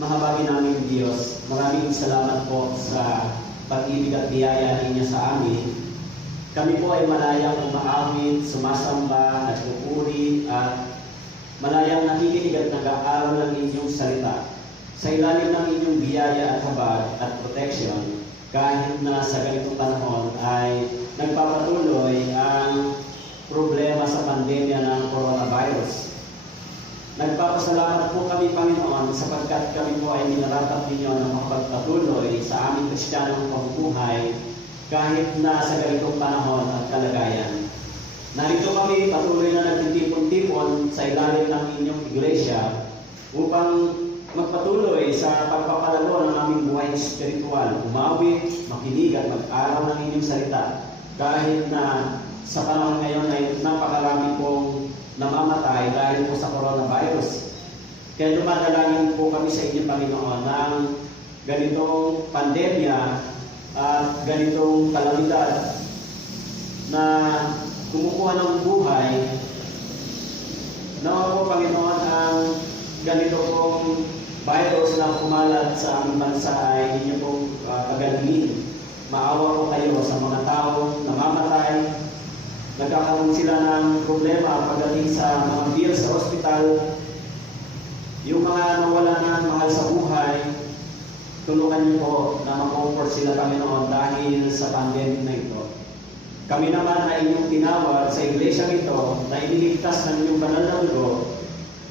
Mahabagin namin Diyos, maraming salamat po sa pag-ibig at biyaya ninyo sa amin. Kami po ay malayang umaawit, sumasamba, nagpupuri, at malayang nakikinig at nag-aaral ng inyong salita. Sa ilalim ng inyong biyaya at habag at protection, kahit na sa ganitong panahon ay nagpapatuloy ang problema sa pandemya ng coronavirus. Nagpapasalamat po kami, Panginoon, sapagkat kami po ay minarapat ninyo na makapagpatuloy sa aming kristyanong pamumuhay kahit na sa ganitong panahon at kalagayan. Narito kami patuloy na nagtitipon-tipon sa ilalim ng inyong iglesia upang magpatuloy sa pagpapalago ng aming buhay espiritual, umawit, makinig at mag-aral ng inyong salita kahit na sa panahon ngayon ay napakarami pong namamatay dahil po sa coronavirus. Kaya dumadalangin po kami sa inyo, Panginoon, ng ganitong pandemya at ganitong kalamidad na kumukuha ng buhay. Nawa po, Panginoon, ang ganito pong virus na kumalat sa aming bansa ay inyo pong pagalingin. Maawa po kayo sa mga tao namamatay. Nagkakaroon sila ng problema pagdating sa mga bill sa hospital. Yung mga nawala ng mahal sa buhay, tulungan niyo po na mag-comfort sila, Panginoon, dahil sa pandemic na ito. Kami naman na inyong tinawag sa iglesia ito na iniligtas ng inyong banal na dugo,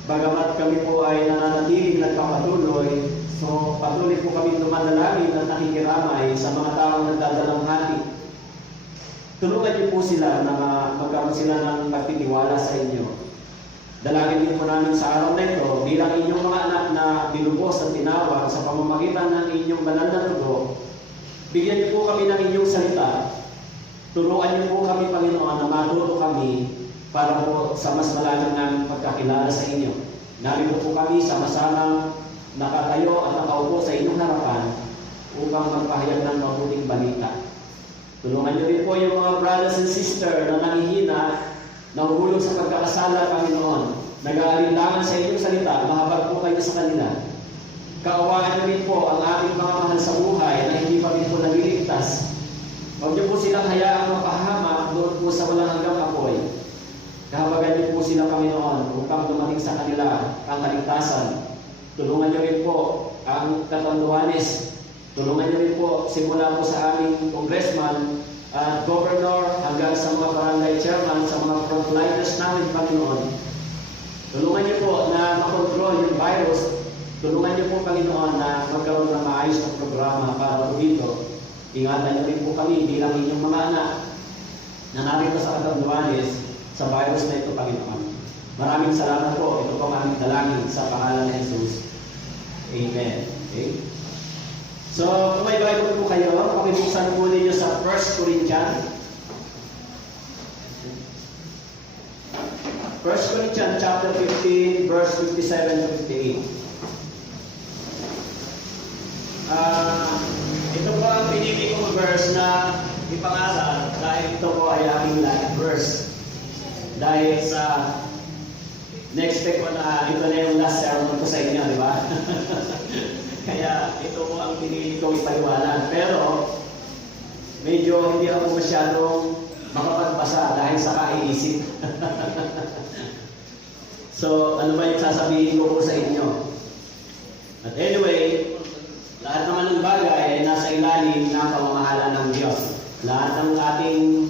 bagamat kami po ay nananatiling nagpapatuloy, so patuloy po kami dumadalangin at nakikiramay sa mga taong nagdadalang hati. Tulungan niyo po sila na magkaroon sila ng pagtitiwala sa inyo. Dalangin din po namin sa araw na ito bilang inyong mga anak na binubos at tinawag sa pamamagitan ng inyong banal na dugo. Bigyan niyo po kami ng inyong salita. Turuan niyo po kami, Panginoon, na matuto kami para po sa mas malalim ng pagkakilala sa inyo. Narito po kami sama-sama nakatayo at nakaupo sa inyong harapan upang magpahayag ng mabuting balita. Tulungan niyo rin po yung mga brothers and sisters na nangihina, nahuhulog sa pagkakasala, Panginoon. Nag-aalinlangan sa inyong salita, mahabag po kayo sa kanila. Kaawaan niyo rin po ang ating mga mahal sa buhay na hindi pa rin po naliligtas. Huwag niyo po silang hayaang mapahamak doon po sa walang hanggang apoy. Kahabagan niyo po sila, Panginoon, upang dumating sa kanila ang kaligtasan. Tulungan niyo rin po ang Katanduanes. Tulungan niyo rin po simula po sa aming congressman at governor hanggang sa mga barangay chairman, sa mga frontliners namin, Panginoon. Tulungan niyo po na makontrol yung virus. Tulungan niyo po, Panginoon, na magkaroon ng maayos na programa para po dito. Ingatan niyo rin po kami bilang inyong mga anak na narito sa Catanduanes sa virus na ito, Panginoon. Maraming salamat po. Ito po ang aming dalangin sa pangalan ni Jesus. Amen. Okay? So, kung may Bible po kayo, pakibuksan po ninyo sa 1 Corinthians. 1 Corinthians chapter 15, verse 57 to 58. Ito po ang pinili kong verse na ipangaral dahil ito po ay aming last verse. Dahil sa na-expect ko na ito na yung last sermon ko sa inyo, di ba? Kaya ito po ang pinili kong ipaliwanag. Pero medyo hindi ako masyadong makapagbasa dahil sa kaiisip. So, ano ba yung sasabihin ko po sa inyo? But anyway, lahat naman ng bagay ay nasa ilalim ng pamamahala ng Diyos. Lahat ng ating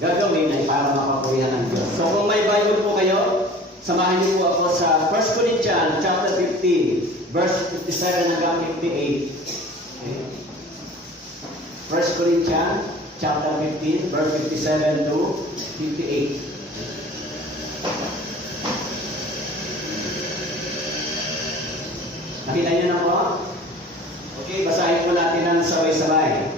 gagawin ay para mapapurihan ng Diyos. So, kung may Bible po kayo, samahan niyo po ako sa 1 Corinthians chapter 15, verse 57 hanggang 58. Okay. 1 Corinthians chapter 15, verse 57 to 58. Nakita niyo na po? Okay, basahin po natin ng sabay-sabay.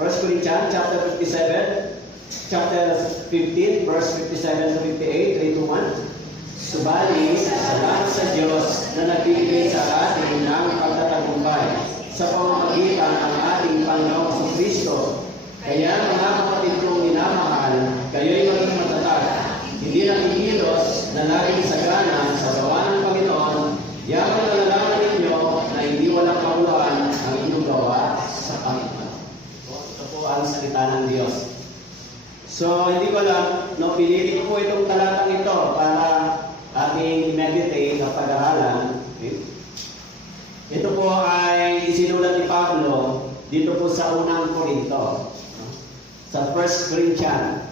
1 Corinthians chapter 57, chapter 15, verse 57 to 58, 3 to 1. Subalit, salamat sa Diyos na nagbibigay sa atin ng pagtatagumpay sa pamamagitan ng ating Panginoong Kristo. Kaya mga kapatid kong minamahal, kayo'y maging matatag, hindi nakikilos na laging sagana sa gawa ng Panginoon. Yaman na nalaman ninyo salita ng Diyos. So, hindi ko lang, no, pinili ko po itong talatang ito para ating meditate at pag-aralan. Okay? Ito po ay isinulat ni Pablo dito po sa unang Korinto, sa 1 Corinthians.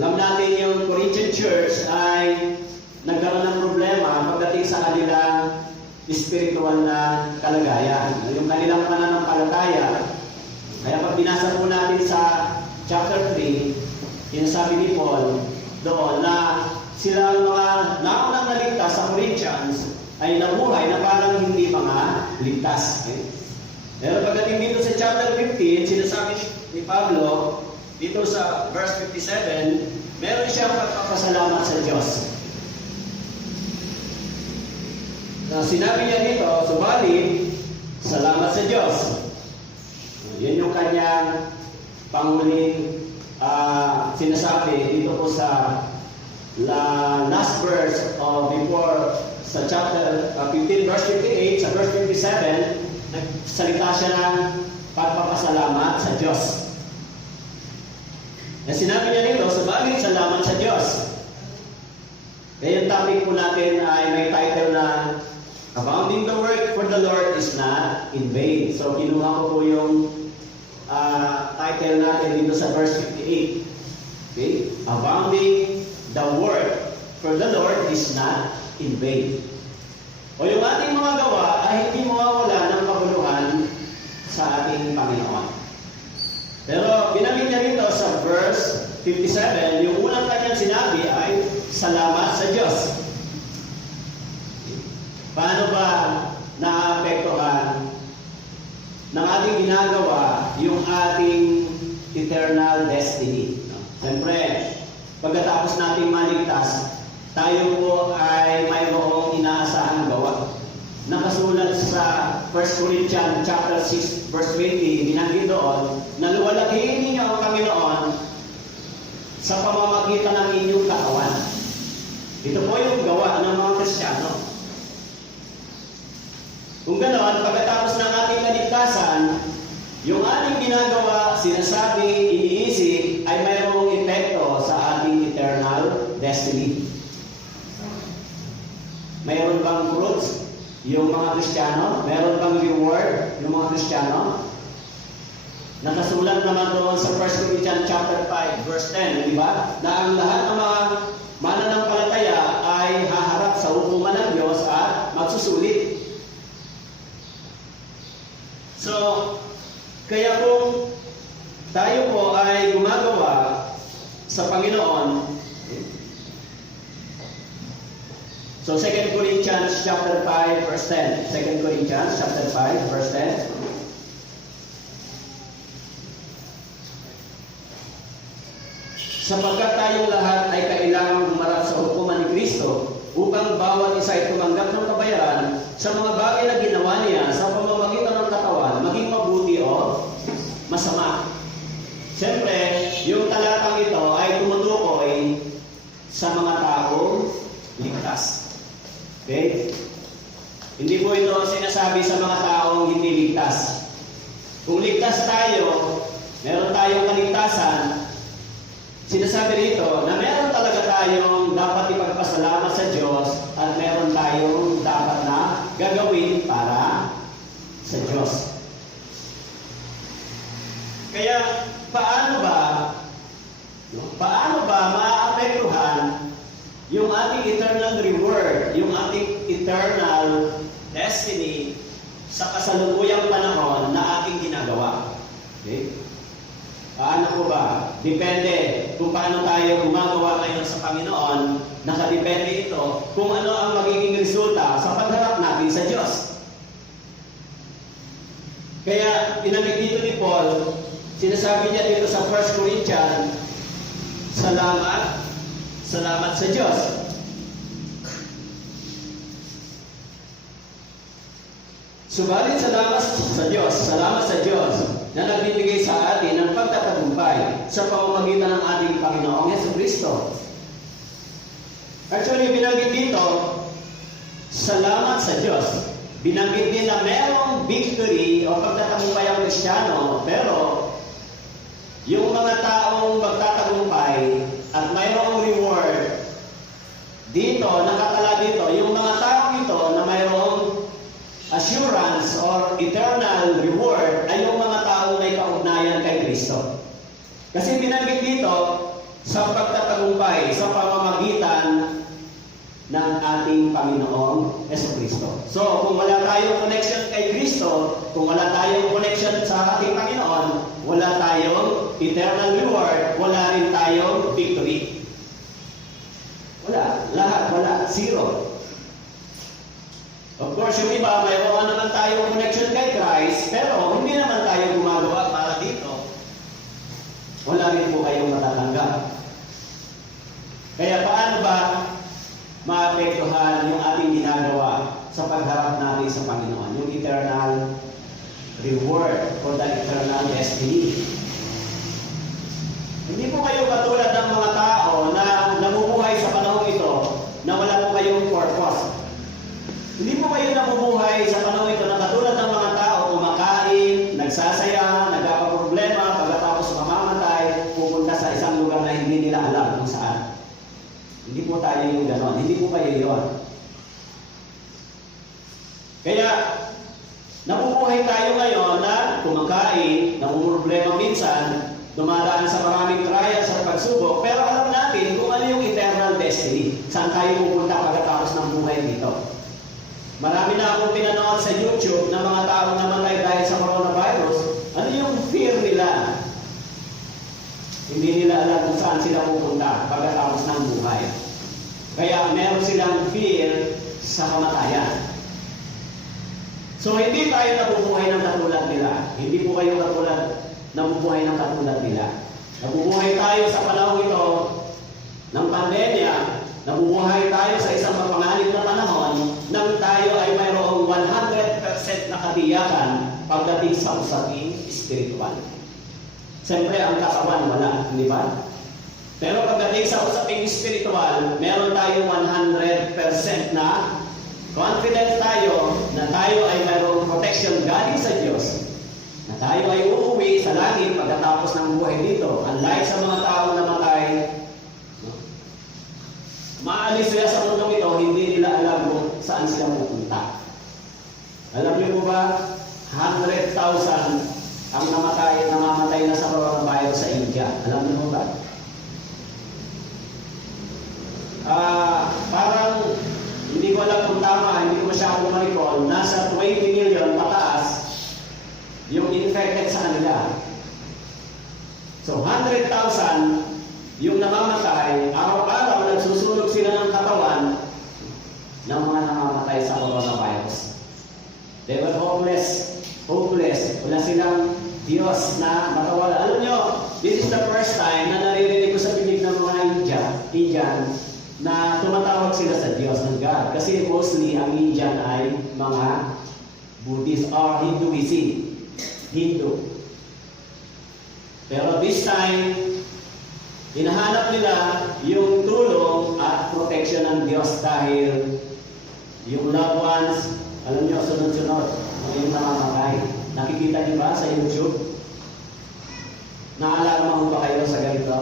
Alam natin yung Corinthian church ay nagkaroon ng problema pagdating sa kanilang spiritual na kalagayan. Yung kanilang pananampalataya. Kaya pag binasa po natin sa chapter 3, sinasabi ni Paul doon na sila ang mga naunang naligtas sa Corinthians ay nabuhay na parang hindi mga ligtas. Okay? Pero pagdating dito sa chapter 15, sinasabi ni Pablo, dito sa verse 57, meron siyang pagpapasalamat sa Diyos. Sinabi niya dito, subalit, salamat sa Diyos. Yan yung kanyang panguling sinasabi dito po sa last verse of before sa chapter 15 verse 58, sa verse 57, nagsalita siya ng pagpapasalamat sa Diyos. Na sinabi niya dito, subalit salamat sa Diyos. Kaya yung topic po natin ay may title na Abounding the work for the Lord is not in vain. So kinuha ko po yung title natin dito sa verse 58. Okay? Abounding the work for the Lord is not in vain. O yung ating mga gawa ay hindi mawawala ng kabuluhan sa ating Panginoon. Pero binanggit niya rito sa verse 57, yung unang kanyang sinabi ay salamat sa Diyos. Paano ba naapektuhan ng ating ginagawa yung ating eternal destiny? Siyempre, pagkatapos nating maligtas, tayo po ay mayroong inaasahang gawa. Nakasulat sa 1 Corinthians chapter 6 verse 20, binanggit doon na luwalhatiin ninyo ang Panginoon sa pamamagitan ng inyong katawan. Ito po yung gawa ng mga Kristiyano. Kung ganoon, pagkatapos ng ating kaligtasan, yung ating ginagawa, sinasabi, iniisip, ay mayroong epekto sa ating eternal destiny. Mayroon bang fruits yung mga Kristiyano? Mayroon bang reward yung mga Kristiyano? Nakasulat naman doon sa 1 Corinthians chapter 5 verse 10, di ba? Na ang lahat ng mga mananampalataya ay haharap sa hukuman ng Diyos at magsusulit. So, kaya kung tayo po ay gumagawa sa Panginoon, so 2 Corinthians chapter 5 verse 10. 2 Corinthians chapter 5 verse 10. Sapagkat tayong lahat ay kailangang humarap sa hukuman ni Kristo upang bawat isa ay tumanggap ng kabayaran sa mga bagay na ginawa niya sa pamamagitan ng katawan, maging mabuti o masama. Siyempre, yung talatang ito ay tumutukoy sa mga taong ligtas. Okay? Hindi po ito sinasabi sa mga taong hindi ligtas. Kung ligtas tayo, meron tayong kaligtasan, sinasabi rito na meron talaga tayong dapat ipagpasalamat sa Diyos at meron tayong dapat na gagawin para sa Diyos. Kaya, paano ba maapektuhan yung ating eternal reward, yung ating eternal destiny sa kasalukuyang panahon na ating ginagawa? Okay? Paano po ba? Depende kung paano tayo gumagawa ngayon sa Panginoon, nakadepende ito kung ano ang magiging resulta sa pagharap natin sa Diyos. Kaya, pinamig dito ni Paul, sinasabi niya dito sa 1 Corinthians, salamat sa Diyos. Subalit salamat sa Diyos na nagbibigay sa atin ng pagtatagumpay sa pamamagitan ng ating Panginoong Jesucristo. Actually, binanggit dito, salamat sa Diyos. Binanggit din na merong victory o pagtatagumpay ang Kristiyano, pero yung mga taong magtatagumpay at mayroong reward, dito, nakatala dito, yung mga taong ito na mayroong assurance or eternal reward ay yung mga taong may kaugnayan kay Kristo. Kasi binanggit dito, sa pagtatagumpay, sa pamamagitan ng ating Panginoong Jesucristo. So, kung wala tayong connection kay Kristo, kung wala tayong connection sa ating Panginoon, wala tayong eternal reward, wala rin tayong victory. Wala. Lahat. Wala. Zero. Of course, yung iba, mayroon naman tayong connection kay Christ, pero hindi naman tayo gumagawa para dito. Wala rin po kayong matatanggap. Kaya paano ba maapektuhan yung ating ginagawa sa pagharap natin sa Panginoon? Yung eternal reward or the eternal destiny. Hindi po kayo katulad ng mga tao na nabubuhay sa panahon ito na wala po kayong purpose. Hindi po kayo nabubuhay sa panahon ito na katulad ng mga tao kumakain, nagsasaya, nagkakaproblema, pagkatapos mamamatay, pupunta sa isang lugar na hindi nila alam kung saan. Hindi po tayo yung gano'n. Hindi po kayo yun. Kaya, nabubuhay tayo ngayon na kumakain, namumroblema minsan, dumadaan sa maraming trials sa pagsubok, pero alam natin kung ano yung eternal destiny. Saan tayo pupunta pagkatapos ng buhay dito. Marami na akong pinanood sa YouTube ng mga taong namatay dahil sa coronavirus. Ano yung fear nila? Hindi nila alam kung saan sila pupunta pagkatapos ng buhay. Kaya meron silang fear sa kamatayan. So hindi tayo nabubuhay ng katulad nila. Hindi po kayo nabubuhay ng katulad nila. Nabubuhay tayo sa panahon ito ng pandemya. Nabubuhay tayo sa isang mapanganib na panahon nang tayo ay mayroong 100% na katiyakan pagdating sa usaping spiritual. Siyempre, ang katawan wala, di ba? Pero pagdating sa usaping spiritual, meron tayong 100% na confident tayo na tayo ay mayroong protection galing sa Diyos. Na tayo ay uuwi sa langit pagkatapos ng buhay dito. Unlike sa mga taong namatay, maalis sila sa mundong ito, hindi nila alam kung saan sila pupunta. Alam niyo po ba, 100,000 ang namamatay na sa coronavirus sa India. Alam niyo ba? Parang, hindi ko alam kung tama, hindi ko masyadong ma-recall, nasa 20 million pataas yung infected sa kanila. So, 100,000 yung namamatay, araw-araw nagsusunog sila ng katawan ng mga namamatay sa coronavirus. They were hopeless. Wala silang Diyos na matawala. Alam nyo, this is the first time na naririnig ko sa pinig ng mga Indian na tumatawag sila sa Diyos ng God. Kasi mostly ang Indian ay mga Buddhist or Hindu. Pero this time, hinahanap nila yung tulong at protection ng Diyos dahil yung loved ones, alam nyo, sunod-sunod, yung namamatay. Nakikita niyo ba sa YouTube? Naalala mo ba kayo sa ganito?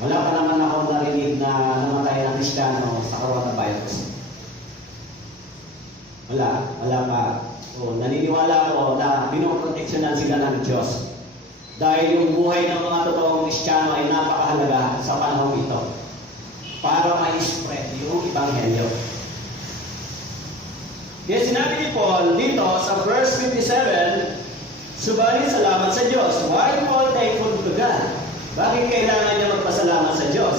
Wala pa naman ako narinig na namatay ng Kristiyano sa coronavirus. Wala pa. O, naniniwala ako na pinoproteksyonan sila ng Diyos. Dahil yung buhay ng mga totoong Kristiyano ay napakahalaga sa panahon ito para ma-spread yung Ebanghelyo. Kaya sinabi ni Paul dito sa verse 57, subalit salamat sa Diyos. Why Paul thankful to God? Bakit kailangan niya magpasalamat sa Diyos?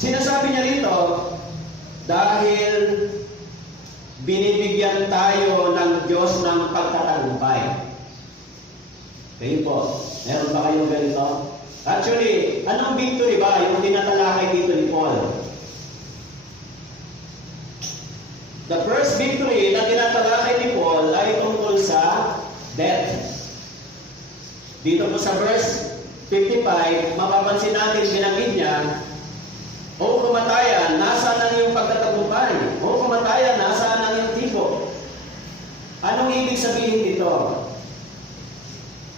Sinasabi niya rito, dahil binibigyan tayo ng Diyos ng pagtatagumpay. Kayo po, meron ba kayong ganito? Actually, anong victory ba yung tinatalakay dito ni Paul? The first victory na tinatalakay ni Paul ay tungkol sa death. Dito po sa verse 55, mapapansin natin binanggit niya, o kamatayan, nasaan ang iyong pagtatagumpay? O kamatayan, nasaan ang iyong tipo? Anong ibig sabihin dito?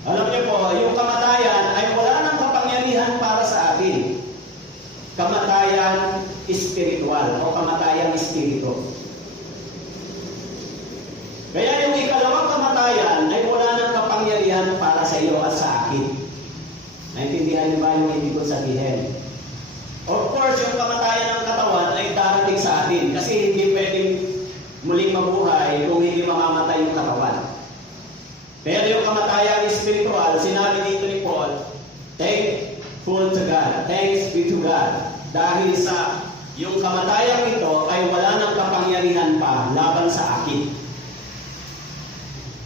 Alam niyo po, yung kamatayan ay wala nang kapangyarihan para sa atin. Kamatayan espiritual o kamatayang espiritu. Kaya yung ikalawang kamatayan ay wala nang kapangyarihan para sa iyo at sa akin. Naintindihan niyo ba yung ibig ko sabihin? Of course, yung kamatayan ng katawan ay darating sa atin kasi hindi pwedeng muling mabuhay kung hindi mamamatay yung katawan. Pero yung kamatayang espiritual, sinabi dito ni Paul, thankful to God, thanks be to God. Dahil sa yung kamatayang ito ay wala nang kapangyarihan pa laban sa akin.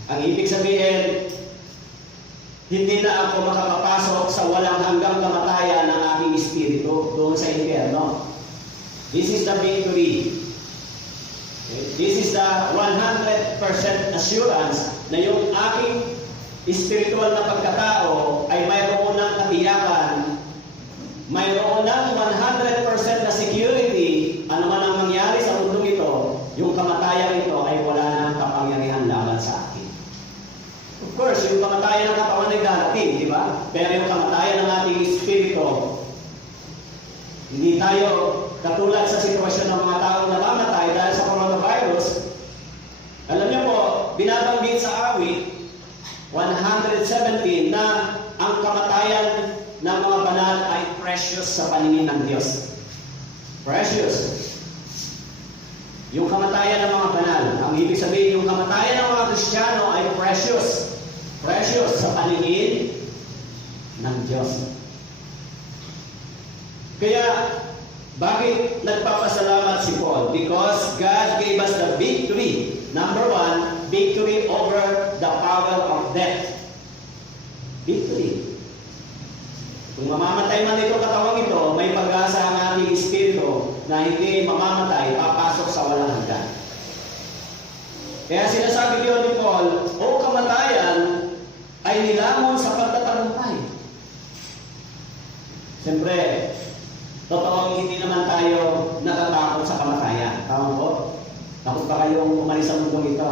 Ang ibig sabihin, hindi na ako makakapasok sa walang hanggang kamatayan ng aking espiritu doon sa impyerno. This is the victory. This is the 100% assurance na yung aking espiritual na pagkatao ay mayroon ng katiyakan, mayroon ng 100% na security, ano man ang mangyari sa mundo ito, yung kamatayan ito ay wala nang kapangyarihan laban sa akin. Of course, yung kamatayan ng katawan ay darating, di ba? Pero yung kamatayan ng ating espiritu, hindi tayo katulad sa sitwasyon ng mga taong namamatay dahil sa coronavirus. Alam niyo po, binabanggit sa awit 117 na ang kamatayan ng mga banal ay precious sa paningin ng Diyos. Precious. Yung kamatayan ng mga banal, ang ibig sabihin, yung kamatayan ng mga Kristiyano ay precious. Precious sa paningin ng Diyos. Kaya, bakit nagpapasalamat si Paul? Because God gave us the victory. Number one, victory over the power of death. Victory. Kung mamamatay man ito katawang ito, may pag-asa ang ating espiritu na hindi mamamatay, papasok sa walang hanggan. Kaya sinasabi niyo ni Paul, o kamatayan ay nilamon sa pagtatagumpay. Siyempre, totoong hindi naman tayo natatakot sa kamatayan. Tama po? Takot ba kayong umalis sa mundong ito?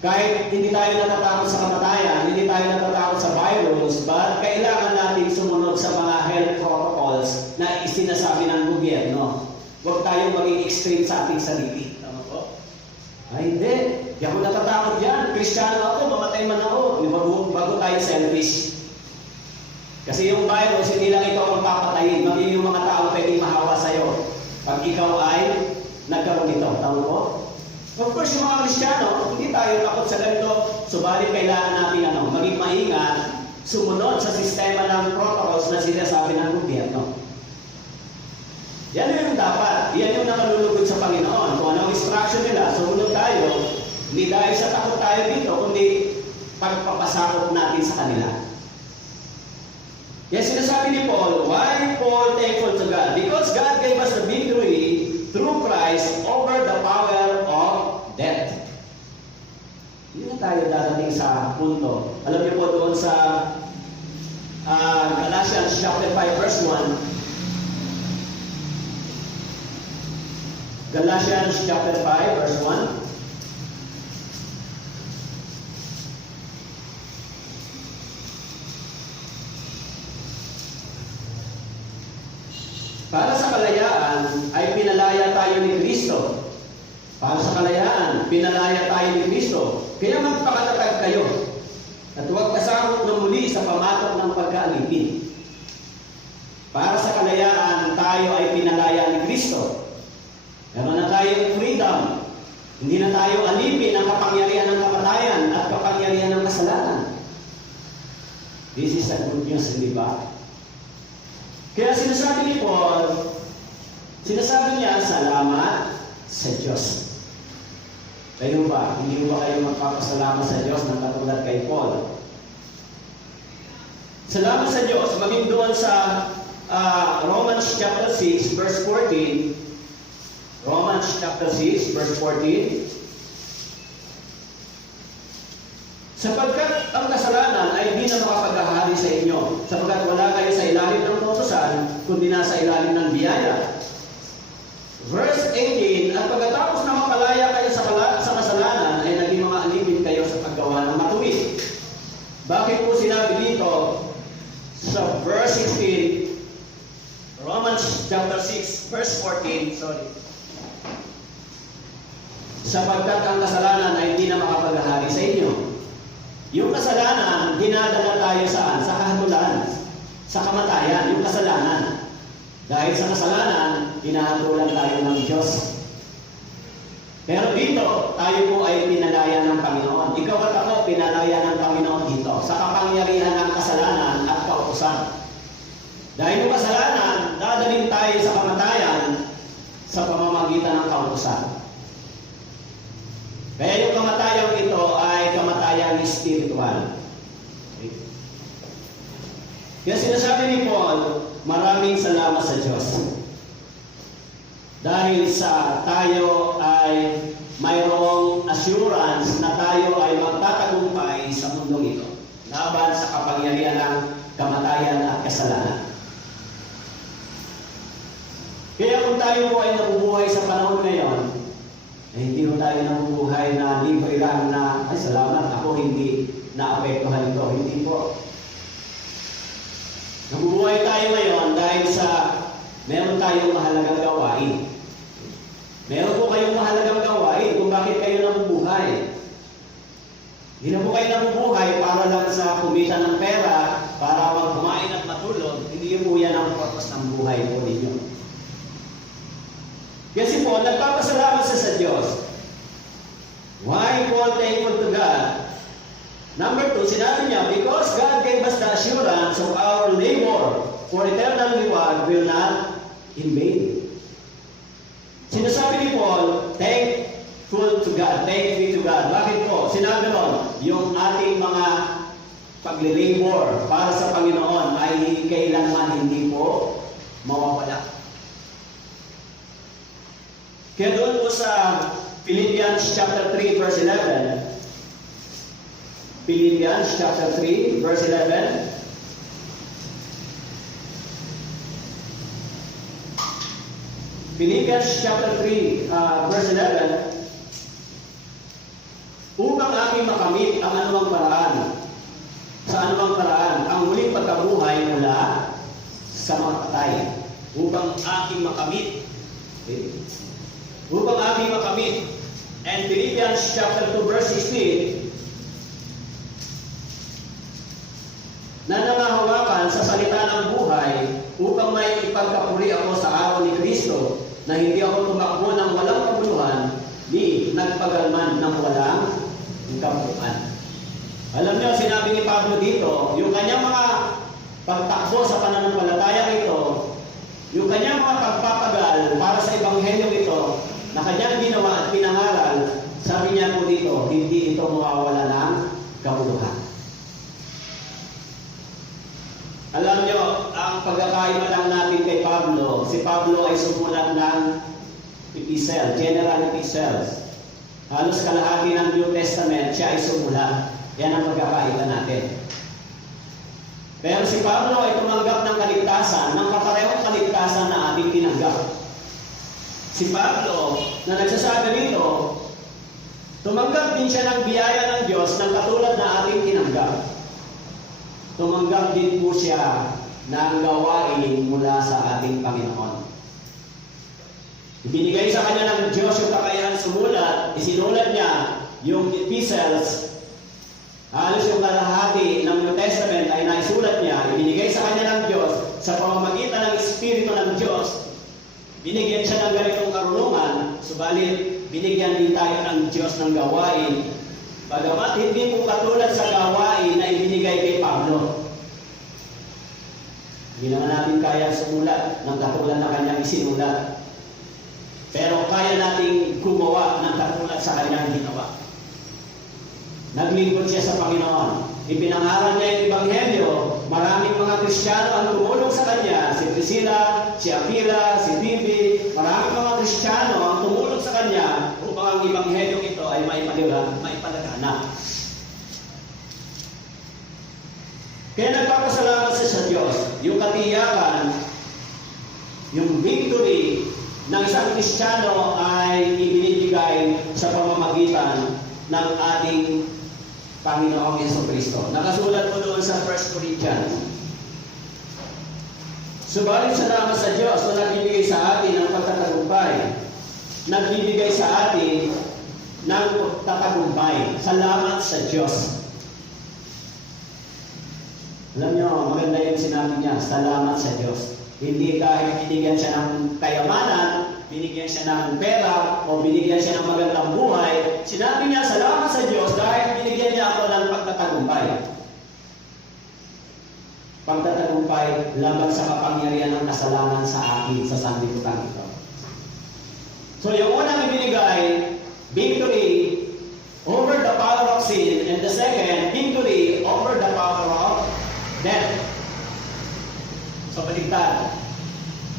Kahit hindi tayo natatakot sa kamatayan, hindi tayo natatakot sa virus, but kailangan natin sumunod sa mga health protocols na isinasabi ng gobyerno. Huwag tayong maging extreme sa ating sarili. Tama po? Ay, hindi. Hindi ako natatakot yan. Kristiyano ako, mamatay man ako. Bago tayo selfish. Kasi yung virus, hindi lang ito ang papatayin. Maging yung mga tao pwedeng mahawa sa'yo. Pag ikaw ay nagkaroon nito. Tama po? Of course, yung mga Kristiyano, hindi tayo takot sa ganito. Subalit kailangan natin maging maingat, sumunod sa sistema ng protocols na sinasabi ng gobyerno. Yan yung dapat. Yan yung nakalulugod sa Panginoon. Kung anong instruction nila, sumunod tayo. Hindi dahil sa takot tayo dito, kundi pagpapasakot natin sa kanila. Yan sinasabi ni Paul, why Paul thankful to God? Because God gave us the victory through Christ over the power of death. Hindi na tayo darating sa punto. Alam niyo po doon sa Galatians chapter 5 verse 1. Galatians chapter 5 verse 1. Para sa kalayaan ay pinalaya tayo ni Kristo. Para sa kalayaan, pinalaya tayo ni Kristo. Kaya magpakatatag kayo. At huwag kasakot na muli sa pamatok ng pagkaalipin. Para sa kalayaan, tayo ay pinalaya ni Kristo. Meron na tayong freedom. Hindi na tayo alipin ng kapangyarihan ng kamatayan at kapangyarihan ng kasalanan. This is a good news, hindi ba? Kaya sinasabi ni Paul, sinasabi niya, salamat sa Diyos. Kayo ba? Hindi ba kayo magpapasalamat sa Diyos ng katulad kay Paul? Salamat sa Diyos. Maging doon sa Romans chapter 6 verse 14. Romans chapter 6 verse 14. Sapagkat ang kasalanan ay di na makapaghahari sa inyo, sapagkat wala kayo sa ilalim ng kautusan, kundi nasa ilalim ng biyaya. Verse 18, at pagkatapos na mapalaya kayo sa Bakit po sinabi dito sa verse 16, Romans chapter 6, verse 14, sorry. Sapagkat ang kasalanan ay hindi na makapaghahari sa inyo. Yung kasalanan, dinadala tayo saan? Sa kahatulan, sa kamatayan, yung kasalanan. Dahil sa kasalanan, hinahatulan tayo ng Diyos. Pero dito, tayo po ay pinalaya ng Panginoon. Ikaw at ako, pinalaya ng Panginoon dito sa kapangyarihan ng kasalanan at kautusan. Dahil yung kasalanan, dadalhin tayo sa kamatayan sa pamamagitan ng kautusan. Kaya yung kamatayang ito ay kamatayang spiritual. Okay. Kaya sinasabi ni Paul, maraming salamat sa Diyos. Dahil sa tayo ay mayroong assurance na tayo ay magtatagumpay sa mundong ito laban sa kapangyarihan ng kamatayan at kasalanan. Kaya kung tayo po ay nabubuhay sa panahon ngayon, eh, hindi mo tayo nabubuhay na libre lang na, ay salamat, ako hindi naapektuhan ito. Hindi po. Nabubuhay tayo ngayon dahil sa meron tayong mahalagang gawain. Meron po kayong mahalagang gawain kung bakit kayo nabubuhay. Hindi na po kayo nabubuhay para lang sa kumita ng pera, para kumain at matulog. Hindi po yan ang purpose ng buhay po ninyo. Kasi po, nagpapasalamat sa Diyos. Why Paul thankful to God? Number 2, sinabi niya, because God gave us the assurance of our labor for eternal reward will not in vain. Sinasabi ni Paul, thankful to God, thank be to God. Bakit po? Sinabi nun, yung ating mga paglilabor para sa Panginoon ay kailanman hindi po mawawala. Kaya doon po sa Philippians chapter 3 verse 11, Philippians chapter 3 verse 11, Philippians chapter 3 verse 11, upang aking makamit ang anumang paraan, sa anumang paraan, ang muling pagkabuhay mula sa mga patay. Upang aking makamit. Okay. Upang aking makamit. And Philippians chapter 2 verse 16, na nangahawakan sa salita ng buhay upang may ipagkapuri ako sa araw ni Kristo, na hindi ako tumakbo ng walang kabuluhan, ni nagpagalman ng walang kabuluhan. Alam niyo, sinabi ni Pablo dito, yung kanyang mga pagtakbo sa pananampalataya ito, yung kanyang mga pagpapagal para sa ebanghelyo ito, na kanyang ginawa at pinangaral, sabi niya po dito, hindi ito mawawala ng kabuluhan. Alam niyo, ang pagkakaiba lang natin kay Pablo, si Pablo ay sumulat ng epistle, general epistles. Halos kalahati ng New Testament, siya ay sumulat. Yan ang pagkakaiba natin. Pero si Pablo ay tumanggap ng kaligtasan, ng kaparehong kaligtasan na ating tinanggap. Si Pablo, na nagsasabi nito, tumanggap din siya ng biyaya ng Diyos ng katulad na ating tinanggap. Tumanggap din po siya ng gawain mula sa ating Panginoon. Ibinigay sa kanya ng Diyos yung kakayahan sumulat, isinulat niya yung epistles, halos yung kalahati ng New Testament ay naisulat niya, ibinigay sa kanya ng Diyos sa pamamagitan ng Espiritu ng Diyos. Binigyan siya ng ganitong karunungan, subalit binigyan din tayo ng Diyos ng gawain, bagamat hindi po katulad sa gawain na ibinigay kay Pablo. Hindi naman natin kaya sumulat ng katulad na kanyang isinulat. Pero kaya nating gumawa ng katulad sa kanyang ginawa. Naglingkod siya sa Panginoon. Ipinangaral niya yung Ebanghelyo. Maraming mga Kristiyano ang tumulong sa kanya. Si Priscilla, si Aquila, si Phoebe. Maraming mga Kristiyano ang tumulong sa kanya upang ang Ebanghelyo ito ay maipalaganap. Kaya nagpapasalamat siya sa Diyos. Yung katiyakan, yung victory ng isang Kristiyano ay ibinibigay sa pamamagitan ng ating Panginoong Jesucristo. Nakasulat po doon sa 1 Corinthians. Subalit salamat sa Diyos na nagbibigay sa atin ng pagtatagumpay. Nagbibigay sa atin ng pagtatagumpay. Salamat sa Diyos. Alam nyo, maganda yung sinabi niya, salamat sa Diyos. Hindi dahil binigyan siya ng kayamanan, binigyan siya ng pera, o binigyan siya ng magandang buhay. Sinabi niya, salamat sa Diyos dahil binigyan niya ako ng pagtatagumpay. Pagtatagumpay laban sa kapangyarihan ng kasalanan sa akin sa sanlibutan ito. So yung unang ibinigay, victory over the power of sin, and the second, victory over the power of death. So baligtad.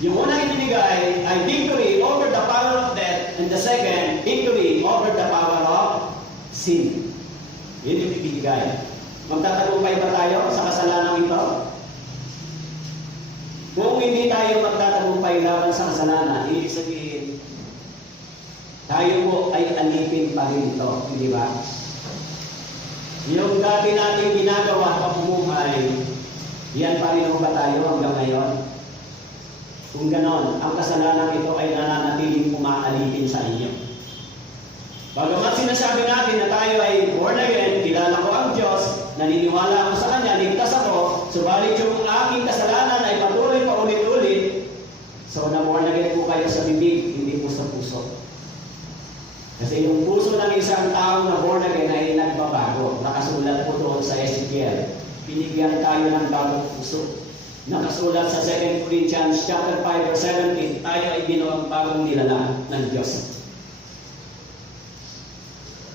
Yung unang ibinigay ay victory over the power of death, and the second, victory over the power of sin. Yun yung ibinigay. Magtatagumpay ba tayo sa kasalanan ito? Kung hindi tayo magtatagumpay laban sa kasalanan, ibig sabihin, tayo po ay alipin pa rin ito, hindi ba? Yung dati natin ginagawa sa bumuhay, yan pa rin ba tayo hanggang ngayon? Kung ganon, ang kasalanan ito ay nananatiling umaalipin sa inyo. Bagamat sinasabi natin na tayo ay born again, kilala ko ang Diyos, naniniwala ako sa Kanya, ligtas ako, subalit yung aking kasalanan ay patuloy pa ulit-ulit, so na born again po kayo sa bibig, hindi po sa puso. Kasi yung puso ng isang tao na born again ay nagbabago. Nakasulat po doon sa Ezekiel. Binigyan tayo ng bagong puso. Nakasulat sa 2 Corinthians chapter 5 verse 17, tayo ay ginawang bagong nilala ng Diyos.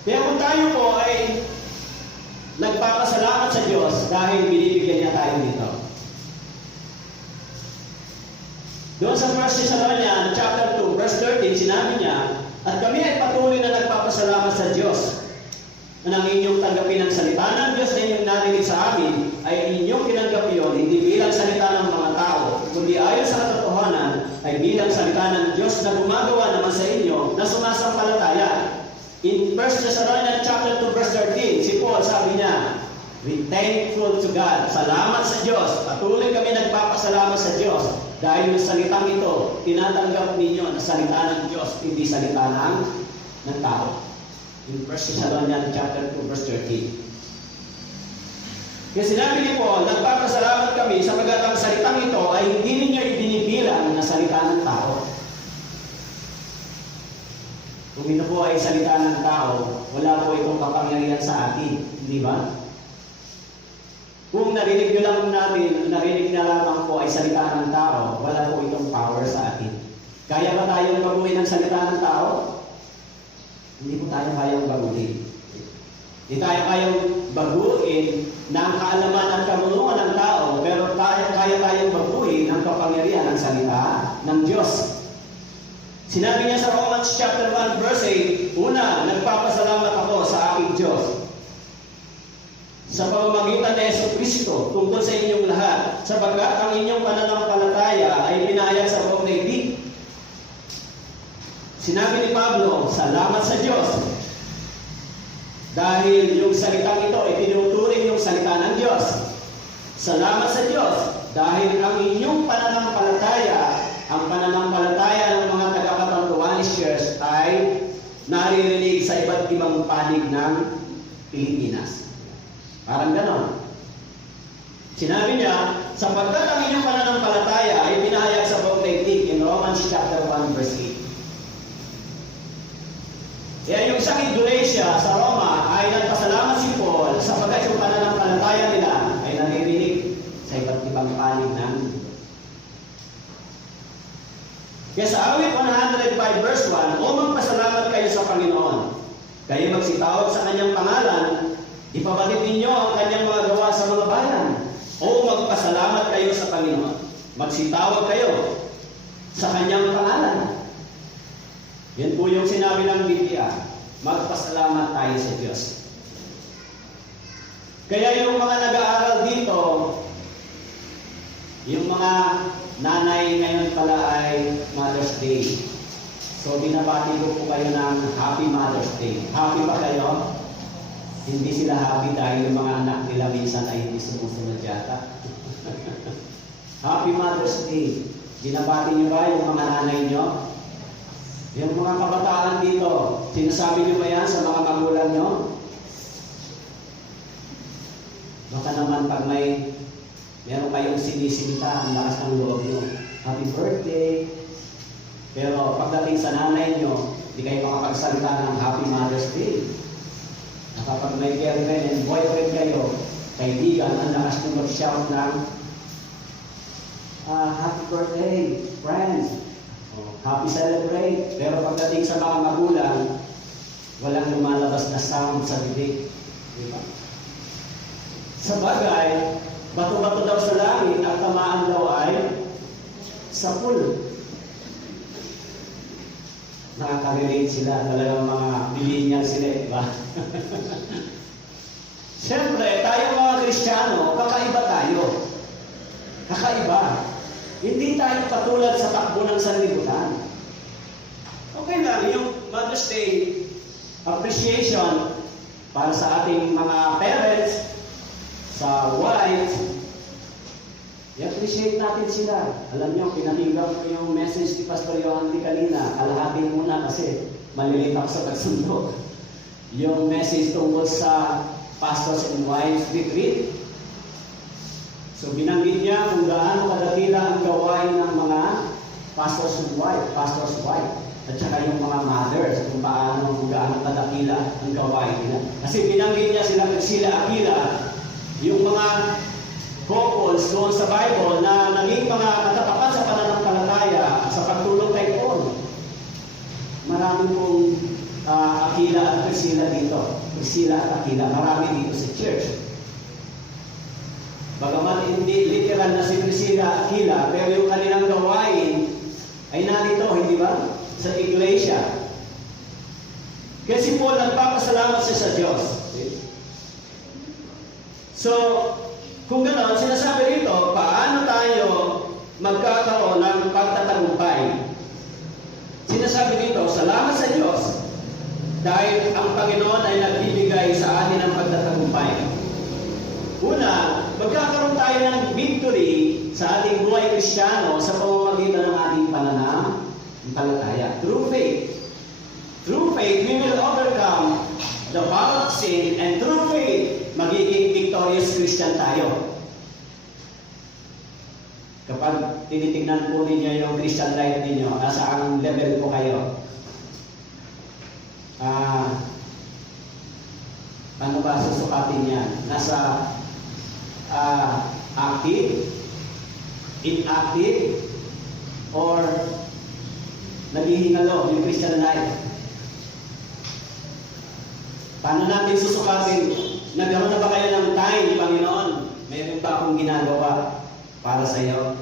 Kaya kung tayo po ay nagpapasalamat sa Diyos dahil binibigyan niya tayo dito. Doon sa 1 Thessalonians chapter 2 verse 13, sinabi niya, at kami ay patuloy na nagpapasalamat sa Diyos na ang inyong tanggapin ang salita ng Diyos na inyong narinig sa amin ay inyong tinanggap yun, hindi bilang salita ng mga tao, kundi ayon sa katotohanan ay bilang salita ng Diyos na gumagawa naman sa inyo na sumasampalataya. In 1 Thessalonians chapter 2 verse 13, si Paul sabi niya, we thankful to God. Salamat sa Diyos. Patuloy kami nagpapasalamat sa Diyos dahil yung salitang ito, tinatanggap ninyo na salita ng Diyos, hindi salita ng tao. In 1 Thessalonians chapter 2 verse 13. Kaya sinabi ni Paul, nagpapasalamat kami sa ang salitang ito ay hindi ninyo ibinibilang na salita ng tao. Kung ito po ay salita ng tao, wala po itong kapangyarihan sa atin, hindi ba? Kung narinig nyo lang natin, narinig na lamang po ay salita ng tao, wala po itong power sa atin. Kaya ba tayong baguhin ang salita ng tao? Hindi po tayo kayang baguhin. Hindi tayo kayang baguhin ng kaalaman at kamulungan ng tao, pero kaya tayong baguhin ang kapangyarihan ng salita ng Diyos. Sinabi niya sa Romans chapter 1 verse 8, una, nagpapasalamat ako sa aking Diyos sa pamamagitan ni Jesucristo tungkol sa inyong lahat, sapagkat ang inyong pananampalataya ay pinahayag sa buong daigdig. Sinabi ni Pablo, salamat sa Diyos dahil yung salitang ito ay tinuturing yung salita ng Diyos. Salamat sa Diyos dahil ang inyong pananampalataya, ang pananampalataya ng mga taga-Catanduanes ay naririnig sa iba't ibang panig ng Pilipinas. Parang ganon. Sinabi niya, sapagkat ang inyong pananampalataya ay pinahayag sa buong daigdig in Romans chapter 1 verse 8. Kaya yung isang iglesia sa Roma ay nagpasalamat si Paul sapagkat yung pananampalataya nila ay naririnig sa iba't ibang panig ng mundo. Kaya sa awit 105 verse 1, o magpasalamat kayo sa Panginoon. Kayo magsitawag sa kanyang pangalan, ipabatid ninyo ang kanyang mga gawa sa mga bayan. O magpasalamat kayo sa Panginoon. Magsitawag kayo sa kanyang pangalan. Yan po yung sinabi ng Biblia. Magpasalamat tayo sa Diyos. Kaya yung mga nag-aaral dito, yung mga nanay ngayon pala ay Mother's Day. So binabati ko po kayo ng Happy Mother's Day. Happy ba kayo? Hindi sila happy dahil yung mga anak nila minsan ay hindi sumusunod yata. Happy Mother's Day. Binabati niyo ba yung mga nanay niyo? Yung mga kabataan dito, sinasabi niyo ba yan sa mga magulang niyo? Baka naman pag meron kayong sinisinta, ang lakas ng loob niyo. Happy birthday! Pero pagdating sa nanay niyo, hindi kayo makapagsalita ng Happy Mother's Day. Kapag may girlfriend and boyfriend kayo, kaibigan, ang lakas nyo mag-shout ng happy birthday, friends. Happy celebrate. Pero pagdating sa mga magulang, walang lumalabas na sound sa bibig. Diba? Sa bagay, bato-bato daw sa langit, ang tamaan daw ay sa pool. Nakaka-relate sila, talagang mga millennial sila, diba? Siyempre, tayo mga Kristiyano, kakaiba tayo. Kakaiba. Hindi tayo patulad sa takbo ng sanlibutan. Okay lang, yung Mother's Day appreciation para sa ating mga parents, sa wife, i-appreciate natin sila. Alam niyo, pinakinggan ko yung message ni Pastor Yohandy kanina. Kalahatin muna kasi malilate ako sa pagsundo. Yung message tungkol sa pastors and wives retreat. So binanggit niya kung gaano kadakila ang gawain ng mga pastor's wife. At saka yung mga mothers, kung gaano kadakila ang gawain nila. Kasi binanggit niya sila Aquila, yung mga couples doon sa Bible na naging mga matatapat sa pananampalataya sa pagtulong kay Paul. Marami pong Aquila at Priscilla dito. Priscilla at Aquila, marami dito sa church. Bagamat hindi literal na si Priscilla at Aquila, pero yung kanilang gawain ay narito, hindi ba? Sa iglesia. Kasi Paul nagpapasalamat siya sa Diyos. So, kung gano'n, sinasabi rito, paano tayo magkakaroon ng pagtatagumpay? Sinasabi dito, salamat sa Diyos dahil ang Panginoon ay nagbibigay sa atin ng pagtatagumpay. Una, magkakaroon tayo ng victory sa ating buhay Kristiyano sa pamamagitan ng ating pananampalataya. Through faith. Through faith, we will overcome the power of sin, and through faith, magiging victorious Christian tayo. Kapag tinitingnan po ninyo yung Christian life ninyo, nasa ang level po kayo? Ano ba susukatin yan? Nasa active, inactive, or naghihingalo yung Christian life? Paano natin susukatin? Nagkaroon na ba kayo ng time, Panginoon? Mayroon ba akong ginagawa para sa iyo?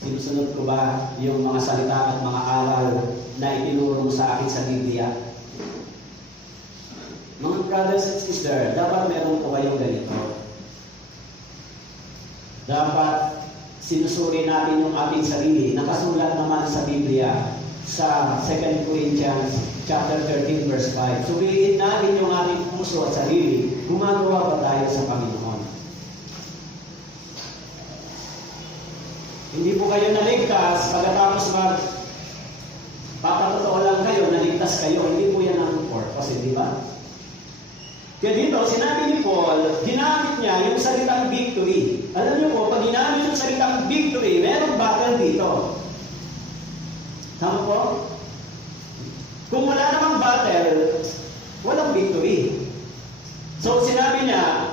Sinusunod ko ba yung mga salita at mga aral na itinuro sa akin sa Biblia? Mga brothers and sisters, dapat meron po kayong ganito. Dapat sinusuri natin yung ating sarili. Nakasulat naman sa Biblia sa 2 Corinthians chapter 13 verse 5. Suliin natin yung ating puso at sarili. Gumagawa ba tayo sa Panginoon? Hindi po kayo naligtas pagkatapos papatotoo lang kayo, naligtas kayo. Hindi po yan ang purpose, di ba? Kaya dito, sinabi ni Paul, ginamit niya yung salitang victory. Alam niyo po, pag ginamit yung salitang victory, merong battle dito. Tama po? Kung wala namang battle, walang victory. So sinabi niya,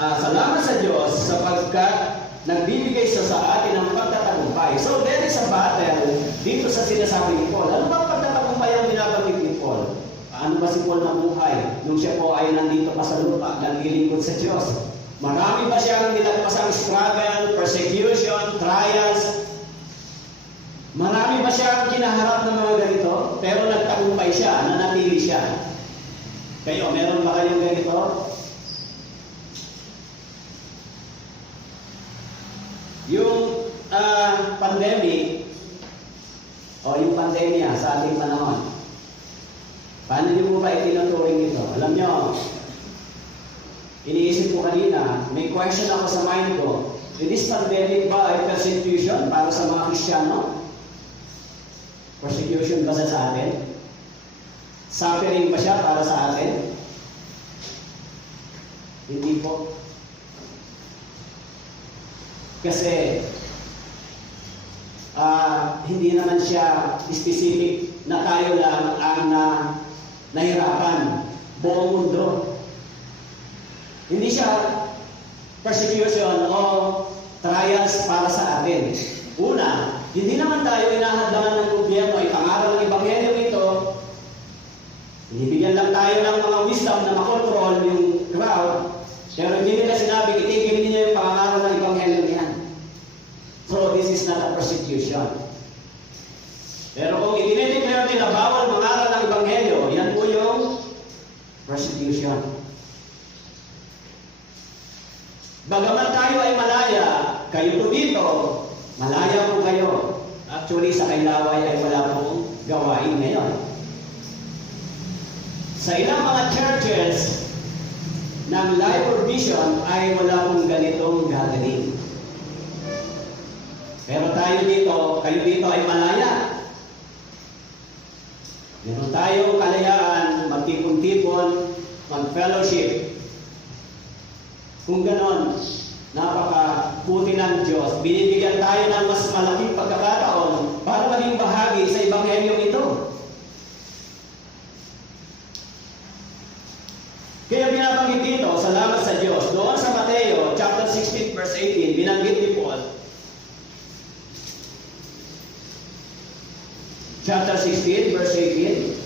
salamat sa Diyos sapagkat nagbibigay siya sa atin ng pagtatagumpay. So there is a battle dito sa sinasabi ni Paul. Ano ba pagtatagumpay ang binabanggit ni Paul? Ano ba si Paul na buhay nung siya po ay nandito pa sa lupa, naglilingkod sa Diyos? Marami ba siyang nilagpasang struggle, persecution, trials? Marami ba siyang kinaharap ng mga ganito? Pero nagtagumpay siya, nanatili siya. Kayo, meron ba kayong ganito? Yung pandemic, o yung pandemya sa ating panahon, Paano niyo po ba itinuturing ito? Alam niyo, iniisip ko kanina, may question ako sa mind ko, this pandemic ba ay persecution para sa mga Kristiyano? Persecution ba siya sa atin? Suffering ba siya para sa atin? Hindi po. Kasi hindi naman siya specific na tayo lang ang nahirapan. Buong mundo. Hindi siya persecution o trials para sa atin. Una, hindi naman tayo inahadlangan ng gobyerno, ipangaral ng ebanghelyo ito. Binibigyan lang tayo ng mga wisdom na makontrol yung crowd. Pero hindi nila sinabi, itigil niyo yung pangangaral ng ebanghelyo niyan. So, this is not a persecution. Pero kung i-declare nila bawal mangaral ng ebanghelyo, yan po yung persecution. Bagaman tayo ay malaya, kayo po dito, malaya po kayo. Actually, sa Kailaway ay wala pong gawain ngayon. Sa ilang mga churches ng Life or Vision ay wala pong ganitong gagaling. Pero tayo dito, kayo dito ay malaya. Meron tayong kalayaan, magtipon-tipon, mag-fellowship. Kung ganon, napakaputi ng Diyos. Binibigyan tayo ng mas malaking pagkakataon para maging bahagi sa ebanghelyo ito. Kaya binabanggit dito, salamat sa Diyos. Doon sa Mateo, chapter 16, verse 18, binanggit ni Paul, chapter 16, verse 18.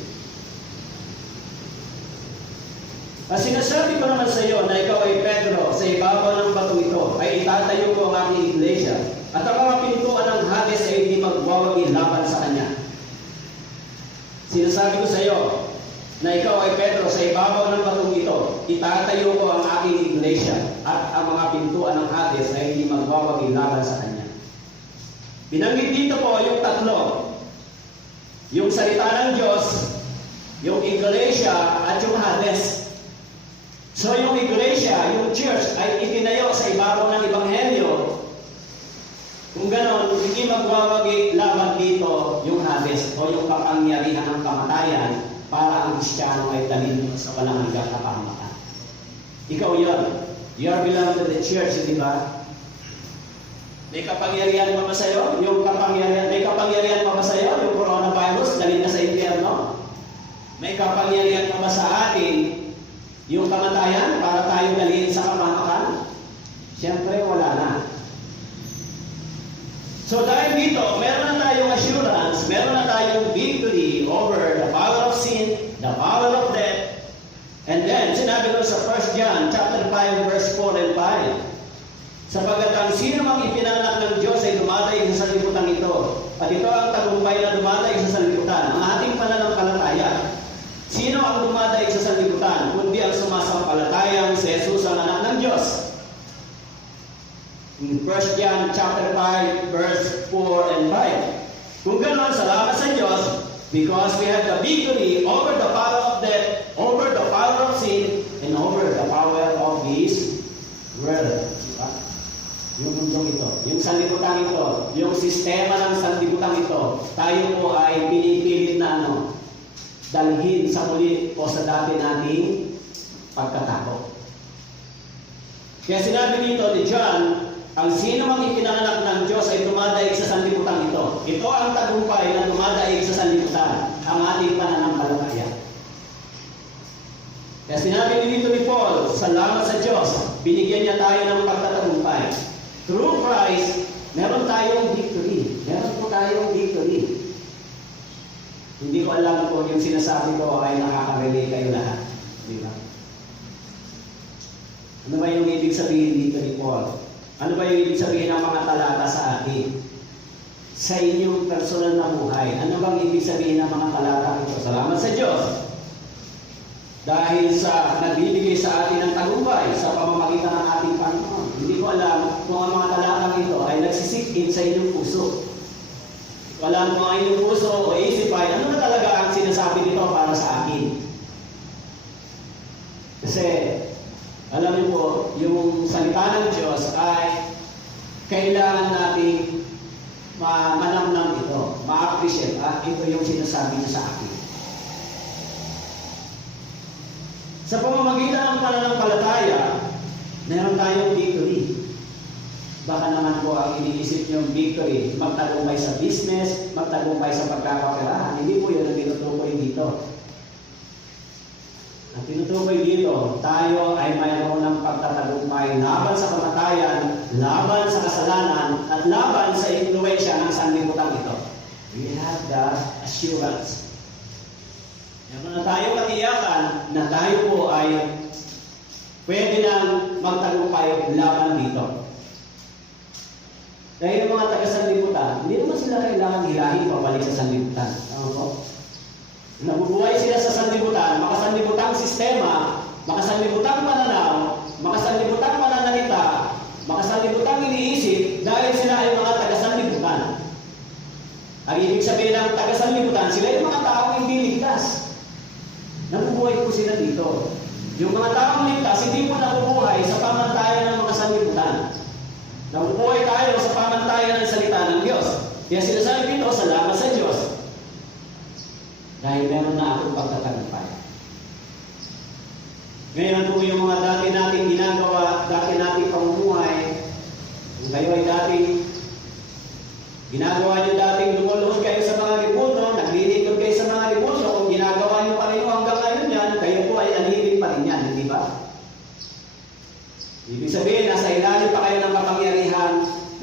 Sinasabi ko naman sa iyo na ikaw ay Pedro, sa ibabaw ng batong ito, ay itatayo ko ang aking iglesia, at ang mga pintuan ng Hades ay hindi magwawagi laban sa kanya. Sinasabi ko sa iyo na ikaw ay Pedro, sa ibabaw ng batong ito, itatayo ko ang aking iglesia, at ang mga pintuan ng Hades ay hindi magwawagi laban sa kanya. Binanggit dito po yung tatlo. Yung salita ng Diyos, yung iglesia, at yung Hades. So yung iglesia, yung church, ay itinayo sa ibabaw ng ebanghelyo. Kung ganon, hindi magwawagi laban dito yung Hades o yung kapangyarihan ng kamatayan para ang Kristiyano ay dalhin sa walang hanggang na pahamakan. Ikaw yun. You are belong to the church, di ba? May kapangyarihan pa ba sa'yo? May kapangyarihan pa ba sa'yo? Yung coronavirus, dalhin na sa impyerno? May kapangyarihan pa ba sa atin yung kamatayan para tayo dalhin sa kapahamakan? Siyempre, wala na. So dahil dito, meron na tayong assurance, meron na tayong victory over the power of sin, the power of death. And then, sinabi ko sa 1 John chapter 5, verse 4 and 5, sapagkat ang sino mang ipinanganak ng Diyos ay dumadaig sa sanlibutan ito. At ito ang tagumpay na dumadaig sa sanlibutan, ang ating pananampalataya. Sino ang dumadaig sa sanlibutan, kundi ang sumasampalatayang si Jesus ang anak ng Diyos? In 1 John chapter 5, verse 4 and 5. Kung gano'n, salamat sa Diyos, because we have the victory over the power of death, over the power of sin, and over the power of this world. Diba? Yung mundong ito, yung sanlibutan ito, yung sistema ng sanlibutan ito, tayo po ay pinipilit na dalhin sa muli o sa dati nating pagkatakot. Kaya sinabi dito ni John, ang sino mang ipinanganak ng Diyos ay dumadaig sa sanlibutan ito. Ito ang tagumpay na dumadaig sa sanlibutan, ang ating pananampalataya. Kaya sinabi dito ni Paul, salamat sa Diyos, binigyan niya tayo ng pagtatagumpay. Through Christ, meron tayong victory. Meron po tayong victory. Hindi ko alam kung yung sinasabi ko ay nakaka-relate kayo lahat. Di ba? Ano ba yung ibig sabihin dito ni Paul? Ano ba yung ibig sabihin ng mga talata sa atin? Sa inyong personal na buhay, ano bang ibig sabihin ng mga talata ito? Salamat sa Diyos. Dahil sa nagbibigay sa atin ng tagumpay sa pamamagitan ng ating Panginoon. Hindi ko alam kung ang mga talatang ito ay nagsisik-in sa inyong puso. Walang mga inyong puso o isip ay, ano na talaga ang sinasabi nito para sa akin? Kasi, alam niyo po, yung salita ng Diyos ay kailangan nating manamnam ito, ma-appreciate, ito yung sinasabi niya sa akin. Sa pamamagitan ng pananampalataya, meron tayong victory. Baka naman po ang iniisip niyong victory, magtagumpay sa business, magtagumpay sa pagkakaperahan. Hindi po yun ang tinutukoy dito. Ang tinutukoy dito, tayo ay mayroon ng pagtatagumpay laban sa kamatayan, laban sa kasalanan, at laban sa impluwensya ng sanlibutan ito. We have the assurance. Meron na tayo katiyakan na tayo po ay pwede nang magtagumpay laban dito. Dahil yung mga taga-sanlibutan, hindi naman sila kailangan hilahin pabalik sa sanlibutan. Tama po? Nabubuhay sila sa sanlibutan, makasanlibutang sistema, makasanlibutang pananaw, makasanlibutang pananalita, makasanlibutang iniisip, dahil sila ay mga taga-sanlibutan. Ang ibig sabihin ng taga-sanlibutan, sila yung mga taong hindi ligtas. Nabubuhay po sila dito. Yung mga taong ligtas, hindi po nabubuhay sa pamantayan ng mga sanlibutan. Nabubuhay tayo sa pamantayan ng salita ng Diyos. Kaya sinasabi dito, salamat sa Diyos. Dahil meron na akong pagtatagumpay. Ngayon kung yung mga dati nating ginagawa, dati nating pamumuhay, kung kayo ay dating ginagawa nyo dating lumuluhod kayo sa mga lipuno, naglilingkod kayo sa mga lipuno, kung ginagawa nyo pa rin hanggang ngayon yan, kayo po ay alipin pa rin yan, hindi ba? Ibig sabihin, nasa ilalim pa kayo ng kapangyarihan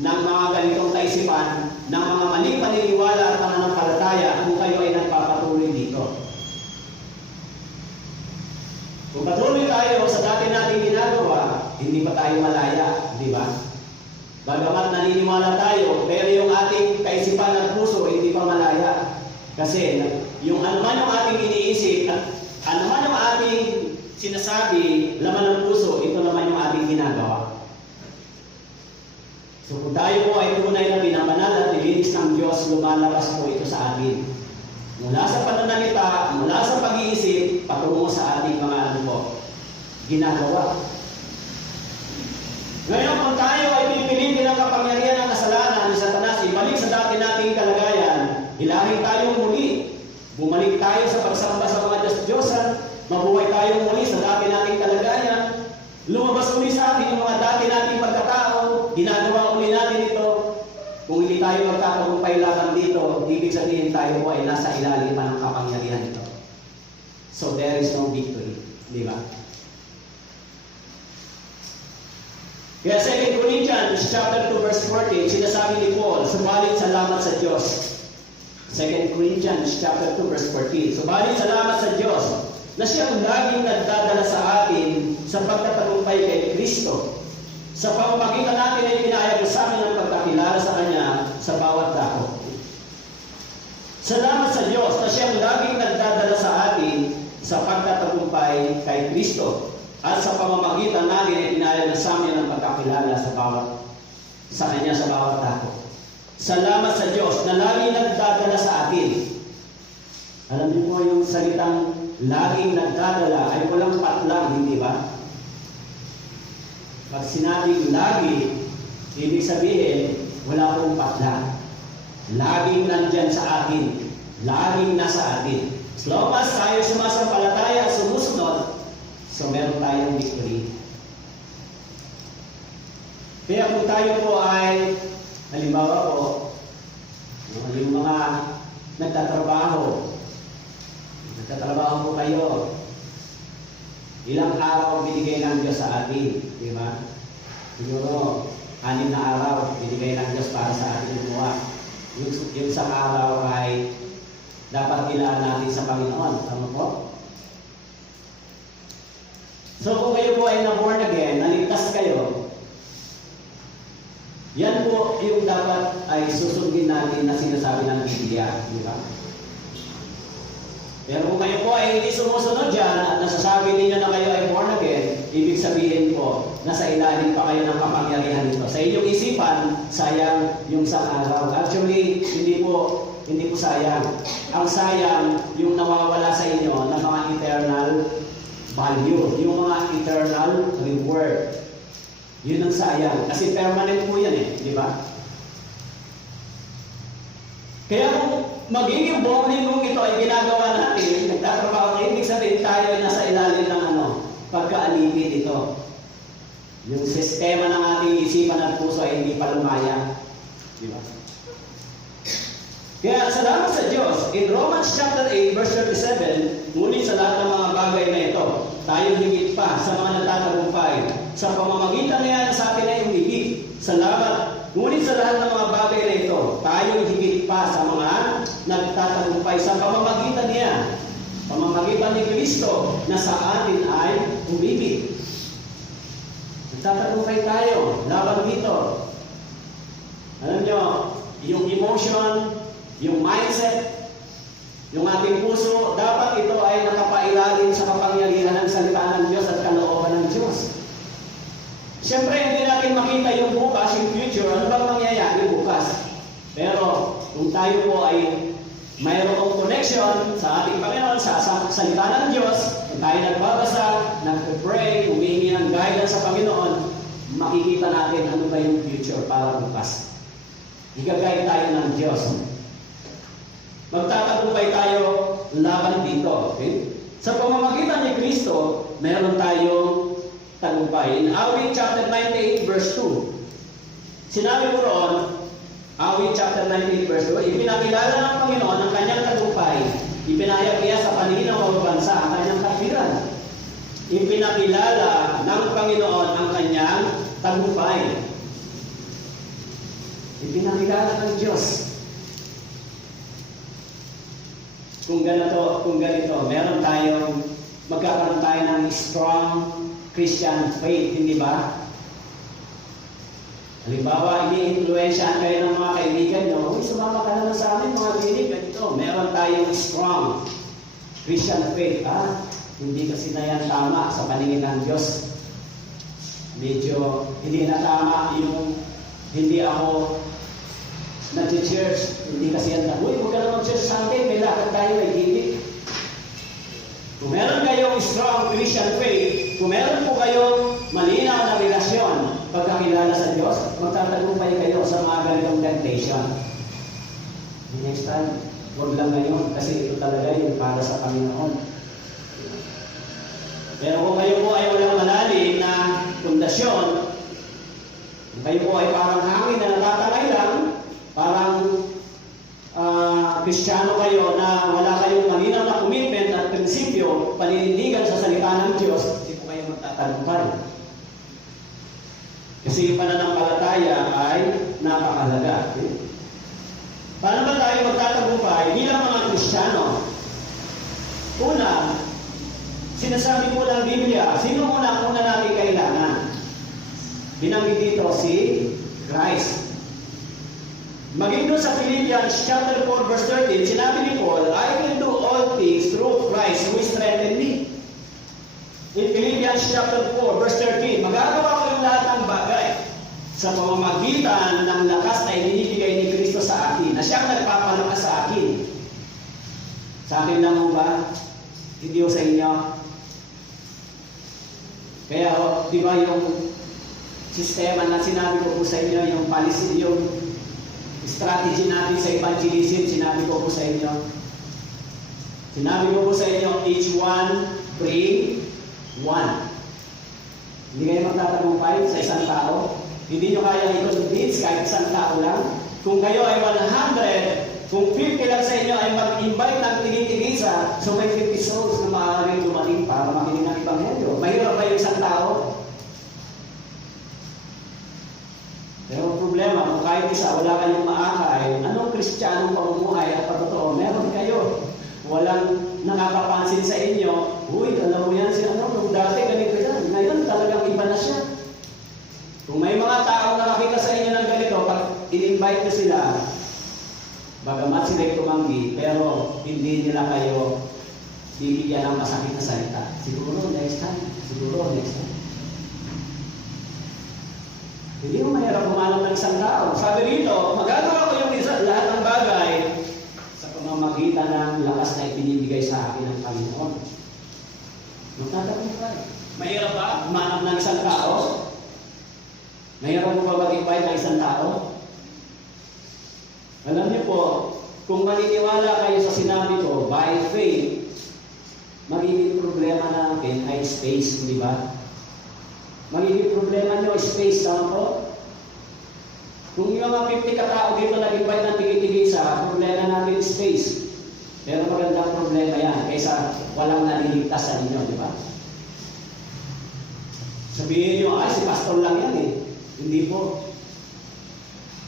ng mga ganitong kaisipan, ng mga maling paniniwala at pananampalataya kung kayo ay nagpapatuloy dito. Kung patuloy tayo sa dati nating ginagawa, hindi pa tayo malaya, di ba? Bagamat naniniwala tayo, pero yung ating kaisipan at puso hindi pa malaya. Kasi yung anuman yung ating iniisip at anuman yung ating sinasabi, laman ng puso, ito naman yung ating ginagawa. So kung tayo po ay tunay na binabanal at nilinis ng Diyos, lumalabas po ito sa atin. Mula sa pananalita, mula sa pag-iisip, patungo sa ating mga ginagawa. Ngayon kung tayo ay pipilitin ang kapangyarihan ng kasalanan ni Satanas, ibalik sa dati nating kalagayan, hilahin tayong muli, bumalik tayo sa pagsamba sa mga Diyos-Diyosan, mabuhay tayong muli sa dati nating kalagayan, lumabas uli sa atin yung mga dati nating pagkatao, ginagawa uli natin ito. Kung hindi tayo magkatagumpay laban dito, ibig sabihin tayo po ay nasa ilalim pa ng kapangyarihan ito. So there is no victory. Di ba? Kaya 2 Corinthians chapter 2 verse 14, sinasabi ni Paul, subalit salamat sa Diyos. 2 Corinthians chapter 2 verse 14, subalit salamat sa Diyos na siyang laging nagdadala sa atin sa pagtatagumpay kay Kristo. Sa pamamagitan natin ay pinayag sa amin ang pagkakilala sa Kanya sa bawat dako. Salamat sa Diyos na siyang laging nagdadala sa atin sa pagtatagumpay kay Kristo. At sa pamamagitan natin ay pinayag sa amin ang pagkakilala sa Kanya sa bawat dako. Salamat sa Diyos na laging nagdadala sa atin. Alam niyo po yung salitang laging nagdadala ay walang patlang, hindi ba? Pag sinabing lagi, ibig sabihin, wala pong patlang. Laging nandyan sa atin. Laging nasa atin. As long as tayo sumasampalataya at sumusunod, so meron tayong victory. Kaya kung tayo po ay, halimbawa po, yung mga nagtatrabaho po kayo, ilang araw binigay ng Diyos sa atin, di ba? Siguro, 6 na araw binigay ng Diyos para sa atin gumawa. Yung sa araw ay dapat ilaan natin sa Panginoon. Tama po? So kung kayo po ay na-born again, naligtas kayo, yan po yung dapat ay susundin natin na sinasabi ng Biblia, di ba? Pero kung kayo po ay hindi sumusunod dyan at nasasabi ninyo na kayo ay born again, ibig sabihin po, nasa ilalim pa kayo ng kapangyarihan nito. Sa inyong isipan, sayang yung isang araw. Actually, hindi po sayang. Ang sayang, yung nawawala sa inyo ng mga eternal value, yung mga eternal reward. Yun ang sayang. Kasi permanent po yan di ba? Kaya kung magiging buong linggong ito ay ginagawa natin, nagtatrabaho na ibig sabihin tayo ay nasa ilalim ng pagkaalipin ito. Yung sistema ng ating isipan at puso ay hindi pa lumaya. Di ba? Kaya salamat sa Diyos. In Romans chapter 8, verse 37, ngunit sa lahat ng mga bagay na ito, tayo higit pa sa mga natatagumpay. Sa pamamagitan na yan sa atin ay umibig. Salamat. Ngunit sa lahat ng mga bagay na ito, tayo higit pa sa mga nagtatagumpay sa pamamagitan niya. Pamamagitan ni Kristo na sa atin ay umibig. Nagtatagumpay tayo. Laban dito. Alam nyo, yung emotion, yung mindset, yung ating puso, dapat ito ay nakapailalim sa kapangyarihan ng salita ng Diyos at kalooban ng Diyos. Siyempre, hindi natin makita yung bukas, yung future, ano bang mangyayari bukas. Pero, kung tayo po ay mayroong connection sa ating Panginoon, sa salita ng Diyos, kung tayo nagbabasa, nagpe-pray, humihingi ng guidance sa Panginoon, makikita natin ano ba yung future para bukas. Igagay tayo ng Diyos. Magtatagumpay tayo laban dito. Okay? Sa pamamagitan ni Kristo, meron tayong tagumpay. In Awit chapter 98 verse 2, sinabi mo roon, Awit chapter 98 verse 2, ipinakilala ng Panginoon ang kanyang tagumpay. Ipinahayag niya sa paningin ng mga bansa ang kanyang katwiran. Ipinakilala ng Panginoon ang kanyang tagumpay. Ipinakilala ng Diyos. Kung ganito, meron tayong magkakaroon tayo ng strong Christian faith, hindi ba? Halimbawa, ini-influensyahan kayo ng mga kaibigan nyo, uy, sumama ka naman sa amin, mga binig, ganito. Meron tayong strong Christian faith, hindi kasi na yan tama sa paningin ng Diyos. Medyo hindi na tama yung hindi ako nag-church, hindi kasi yan, uy, huwag ka naman church Sunday, may lakad tayo, may gimmick. Kung meron kayong strong Christian faith, kung meron po kayong malinaw na relasyon, pagkakilala sa Diyos, magtatagumpay kayo sa mga ganitong temptation. Next time, huwag lang ngayon, kasi ito talaga yung para sa Panginoon. Pero kung kayo po ay walang malalim na pundasyon, kung kayo po ay parang hangin na natatangay lang, parang Kristiyano kayo na wala kayong malinaw na commitment at prinsipyo, paninindigan sa salita ng Diyos, hindi po kayo magtatagumpay. Kasi yung pananampalataya ay napakahalaga. Okay? Paano ba tayo magtatagumpay bilang mga Kristiyano? Una, sinasabi po ng Biblia, sino una natin kailangan? Binanggit dito si Christ. Maging doon sa Philippians chapter 4 verse 13, sinabi ni Paul, I can do all things through Christ who strengthens me. In Philippians chapter 4 verse 13, magagawa ko yung lahat ng bagay sa pamamagitan ng lakas na ibinibigay ni Kristo sa akin, na siyang nagpapalakas sa akin. Sa akin lang mo ba? Hindi sa inyo. Kaya, di ba yung sistema na sinabi ko po sa inyo, yung policy, yung strategy natin sa evangelism, sinabi ko po sa inyo. Sinabi ko po sa inyo, each one bring one. Hindi kayo magtatagumpay sa isang tao. Hindi nyo kaya i-convince kahit isang tao lang. Kung kayo ay 100, kung 50 lang sa inyo ay mag-invite ng tigil-tigisa, so may 50 souls na maaaring dumating para makinig ng Ebanghelyo. Mahirap ba yung isang tao? Pero problema, kung kahit isa, wala kayong maakay, anong Kristiyanong pamumuhay at patotoo? Meron kayo. Walang nakakapansin sa inyo, uy, alam mo yan si nung dati ganito yan. Ngayon talagang iba na siya. Kung may mga taong nakakita sa inyo ng ganito, pag in-invite nyo sila, bagamat sila'y tumanggi, pero hindi nila kayo bibigyan ng masakit na salita. Siguro next time. Hindi mo mahirap humanap ng isang tao. Sabi rito, magagawa ko yung lahat ng bagay sa pamamagitan ng lakas na ibinibigay sa akin ng Panginoon. Magtatagumpay. Mahirap ba humanap ng isang tao? Mahirap mo ba mag-invite ng isang tao? Alam niyo po, kung maniniwala kayo sa sinabi ko, by faith, magiging problema natin ay space, di ba? Magiging problema nyo, space, tama po? Kung yung mga 50 katao dito nag-invite ng tigi-tigisa, problema natin space. Pero magandang problema yan, kaysa walang naliligtas sa inyo, di ba? Sabihin nyo, ay, si pastor lang yan eh. Hindi po.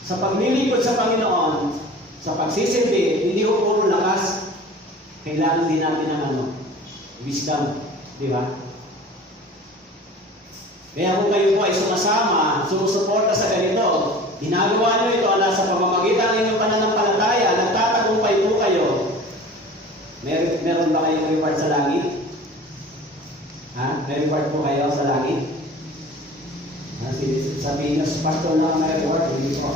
Sa paglilingkod sa Panginoon, sa pagsisindi, hindi ko puro lakas, kailangan din natin ng wisdom, di ba? Kaya kung kayo po ay sumasama, sumusuporta sa ganito, ginagawa nyo ito sa pamamagitan ng inyong pananampalataya, nagtatagumpay po kayo. Meron ba kayong reward sa langit? Ha? May reward po kayo sa langit? Sabihin nyo, pastor lang may reward, hindi po.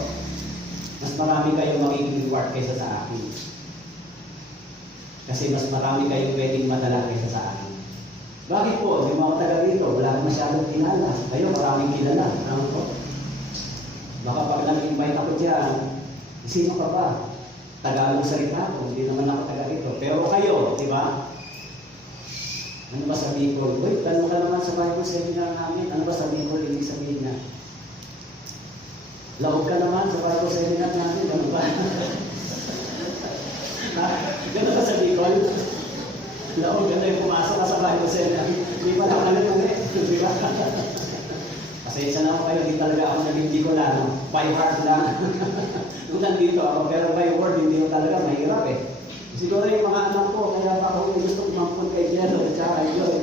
Mas marami kayong magiging reward kaysa sa akin. Kasi mas marami kayong pwedeng madala kaysa sa akin. Bakit po? Yung mga taga rito, wala masyadong kilala. Kayo, maraming kilala. Ano po? Baka pag nag-invite ako dyan, sino ka ba? Tagalog salita ko, hindi naman ako taga rito. Pero kayo, di ba? Ano ba sabihin ko? Uy, tanong ka naman sa Bible seminar namin. Ano ba sabihin ko? Ibig sabihin na. Laog ka naman sa Bible seminar namin. Ano ba? Gano'n ba sabihin ko? Laog, ganda yung pumasok ka sa Bible seminar. Hindi pa lang kami di ba? Pasensya na ako kayo, hindi talaga ako naging ko lang. By heart lang. Nung nandito ako, pero by word, hindi ko talaga mahirap eh. Siguro yung mga anak ko, kaya pa ako gusto kumampun kay Jero at saka kay Joy.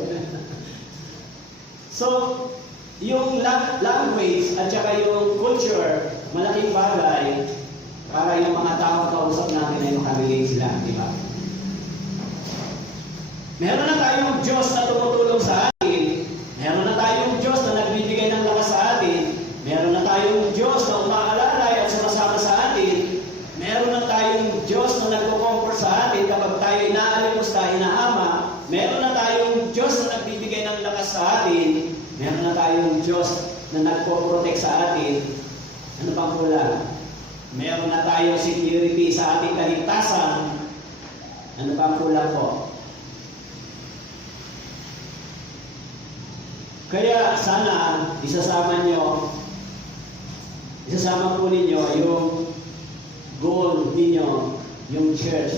So, yung language at saka yung culture, malaking bagay para yung mga tao kausap natin ay makabiling sila, di ba? Meron na tayong Diyos na tumutulong sa atin. Meron na tayong Diyos na nagbibigay ng lakas sa atin. Meron na tayong Diyos na umaalalay at sumasama sa atin. Meron na tayong Diyos na nagko-comfort sa atin kapag tayo inaalimos na inahama. Meron na tayong Diyos na nagbibigay ng lakas sa atin. Meron na tayong Diyos na nagpo-protect sa atin. Ano bang kulang? Meron na tayong security sa ating kaligtasan. Ano bang kulang po? Kaya sana isasama po ninyo yung goal ninyo, yung church,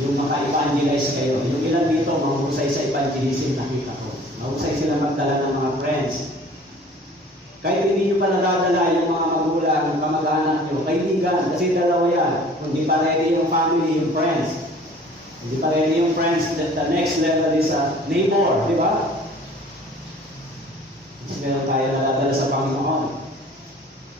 yung maka-evangelize kayo. Yung ilan dito, mahusay sa evangelism, nakita ko. Mahusay sila magdala ng mga friends. Kahit hindi nyo pa nadadala yung mga magulang, kamag-anak nyo, kaibigan, kasi dalawa yan. Kung di pa ready yung family, yung friends. Kung di pa ready yung friends, the next level is a neighbor, di ba? Meron tayo nadadala sa Panginoon.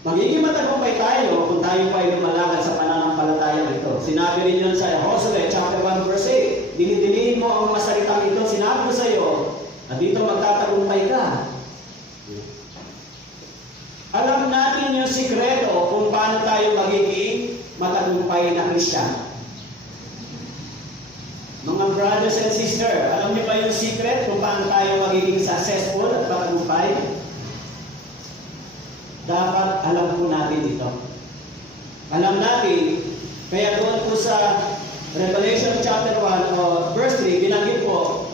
Magiging matagumpay tayo kung tayo pa ay lumalakad sa pananampalataya ito. Sinabi rin yun sa Hosea chapter 1 verse 8. Dinidiliin mo ang mga salitang ito, sinabi ko sa iyo, at dito magtatagumpay ka. Alam natin yung sikreto kung paano tayo magiging matagumpay na Kristiyano. Mga brothers and sisters, alam niyo ba yung secret kung paano tayo magiging successful at matagumpay? Dapat alam po natin ito. Alam natin, kaya doon po sa Revelation chapter 1 o verse 3, binanggit po,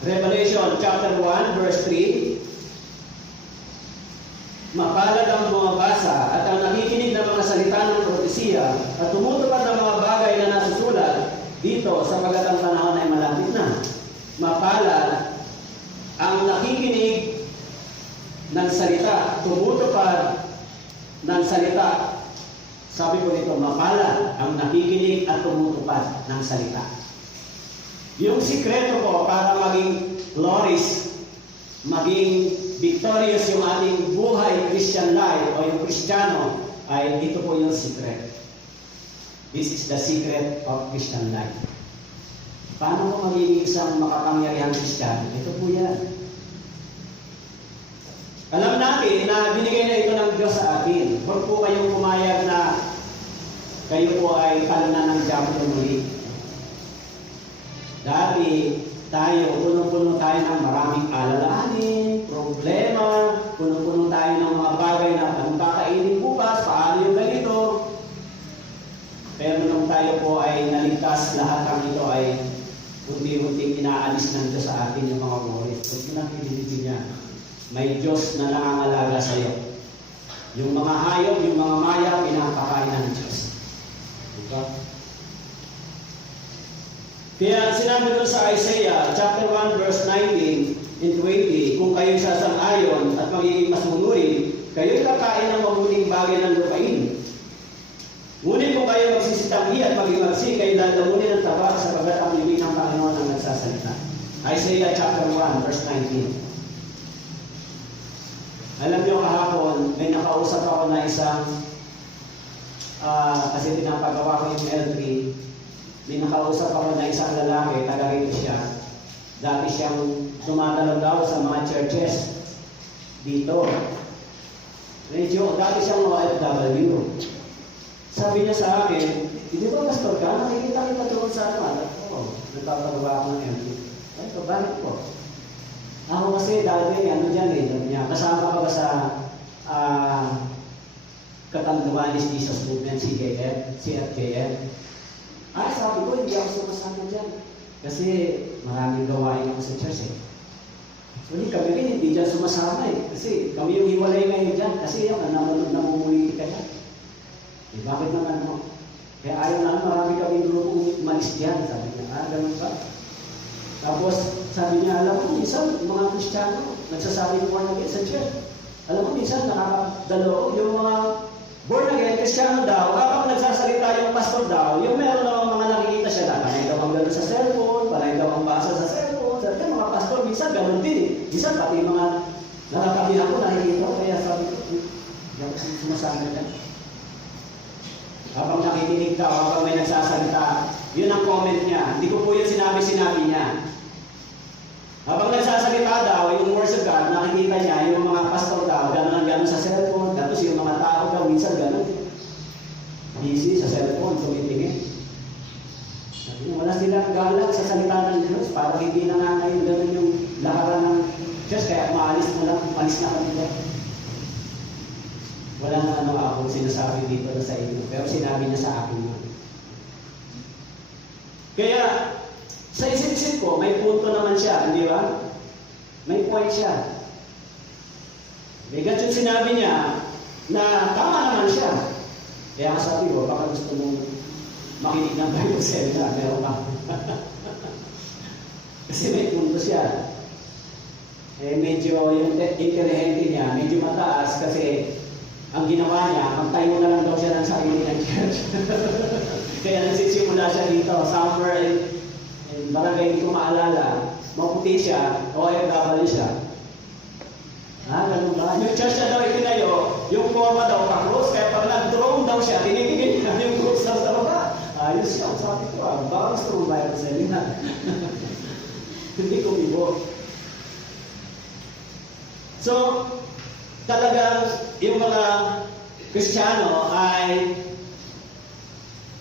Revelation chapter 1 verse 3, mapalad ang bumabasa at ang nakikinig ng mga salita ng propesiya at tumutupad ng mga bagay na nasusulat dito sapagkat ang panahon ay malapit na. Mapalad ang nakikinig ng salita, tumutupad ng salita. Sabi ko dito, mapalad ang nakikinig at tumutupad ng salita. Yung sikreto ko para maging flourish, maging victorious yung ating buhay Christian life o yung Kristiyano ay ito po yung secret. This is the secret of Christian life. Paano ko magiging isang makapangyarihang Kristiyano? Ito po yan. Alam natin na binigay na ito ng Diyos sa atin. Huwag po kayong pumayag na kayo po ay talunan ng diablo muli. Dati tayo, puno-puno tayo ng maraming alalahanin, problema, puno-puno tayo ng mga bagay na anong kakainin bukas, paano yung ganito. Pero nung tayo po ay naligtas, lahat ng ito ay unti-unting inaalis ng Diyos sa atin yung mga worries. Huwag mo na pinilipin niya. May Diyos na nangangalaga sa iyo. Yung mga hayop, yung mga maya, pinapakain ng Diyos. Diba? Kaya sinabi doon sa Isaiah, chapter 1, verse 19 and 20, kung kayo'y sasang-ayon at magiging mas munurin, kayo'y kakain ng mabuting bagay ng lupain. Ngunit kung kayo magsisitanghi at maging-magsi, kayo dadamunin ng tabak sapagkat ang libing ng Panginoon ang nagsasalita. Isaiah chapter 1, verse 19. Alam niyo kahapon, may nakausap ako na isang, kasi pinapagawa ko yung L3, may nakausap ako na isang lalaki, taga rito siya. Dati siyang dumadalo daw sa mga churches dito. Medyo, dati siyang OFW. Sabi niya sa akin, hindi ba pastor ka? Nakikita kita doon sa ano? Oo, nagpapagawa ako ng L3. Ay, so, bakit po? Ako kasi dati, ano dyan niya, kasama ka ba sa Katanduanis Jesus Movement, CFJM? Ay, sabi ko, hindi ako sumasama dyan. Kasi maraming gawain ako sa church eh. Actually, kami rin hindi dyan sumasama eh. Kasi kami yung hiwalay ngayon dyan. Kasi yung namumulitika dyan. Eh, bakit naman mo? Kaya ayaw na marami kami grupong umalis dyan. Sabi niya, ganun ba? Tapos, sabi niya, alam mo, minsan, mga Kristiyano, nagsasabi ng born again sa church. Alam mo, minsan, nakakadalo yung mga born again, Kristiyano daw, kapag nagsasalita yung pastor daw, yung meron daw mga nakikita siya na, panay daw ang gano'n sa cellphone, panay daw ang basa sa cellphone. Sabi niya, mga pastor, minsan, gano'n din eh. Minsan, pati mga nakatabihan ko, nakikita ko, kaya sabi ko, hindi ako sumasama dyan. Habang nakikinig ka, habang may nagsasalita, yun ang comment niya. Hindi ko po yun sinabi niya. Habang nagsasalita daw, yung words of God, nakikita niya, yung mga pastor daw, gano'n sa cellphone, tapos yung mga tao daw, minsan gano'n. Busy sa cellphone, tumitingin. Wala silang galang sa salita ng Diyos, para hindi na nga ngayon gano'n yung lakaran ng Diyos, kaya maalis na kami dyan. Wala na ano ako sinasabi dito na sa inyo, pero sinabi niya sa akin yun. Kaya, sa isip-isip ko, may punto naman siya, hindi ba? May point siya. Bigat yung sinabi niya na tama naman siya. Kaya sabi ko, baka gusto mong makinig ng Bible seminar, meron ka. Kasi may punto siya. Eh, medyo yung intelihente niya, medyo mataas kasi ang ginawa niya, magtayo na lang daw siya ng sarili ng church. Kaya nagsisimula siya dito, somewhere in barangay, hindi ko maalala, maputi siya, OFW siya. Ganun ba? Yung church na daw itinayo, yung forma daw pa-cross, kaya pag nag-drone daw siya, tinigigil niya yung cross daw sa baba. Ayos siya, sabi ko, baka gusto mong Bible seminar. Hindi ko bibo. So, talagang yung mga Kristiyano ay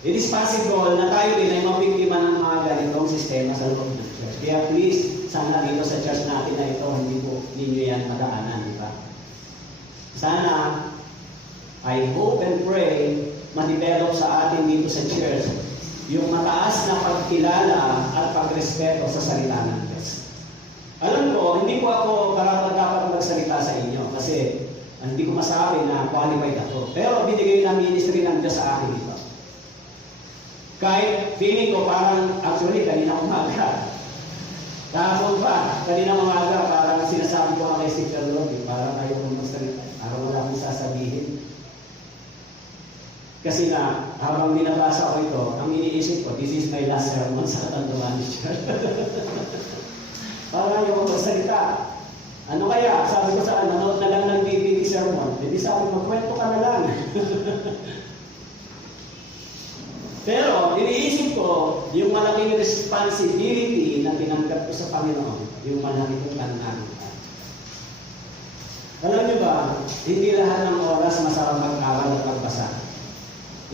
it is possible na tayo din ay mabiktima ng mga ganitong sistema sa loob ng church. Kaya please, sana dito sa church natin na ito, hindi po ninyo yan madaanan, di ba? Sana, I hope and pray, ma-develop sa atin dito sa church yung mataas na pagkilala at pagrespeto sa salita ng Diyos. Alam ko, hindi ko ako dapat magsalita sa inyo kasi hindi ko masabi na qualified ako. Pero binigay ng ministry ng Diyos sa akin ito. Kahit feeling ko parang, actually, kanina umaga. Kahapon pa, kanina umaga, parang sinasabi ko kay Sister Lord, parang ayaw kong magsalita. Parang wala akong sasabihin. Kasi na, habang binabasa ko ito, ang iniisip ko, this is my last sermon sa Katanduanis Church. Parang ayaw kong magsalita. Ano kaya? Sabi ko saan, manood na lang ng DVD sermon. Hindi sabi, magkwento ka na lang. Pero, iniisip ko, yung malaking responsibility na tinanggap ko sa Panginoon, yung malaki kong pananagutan. Alam niyo ba, hindi lahat ng oras masarap mag-aral at magbasa.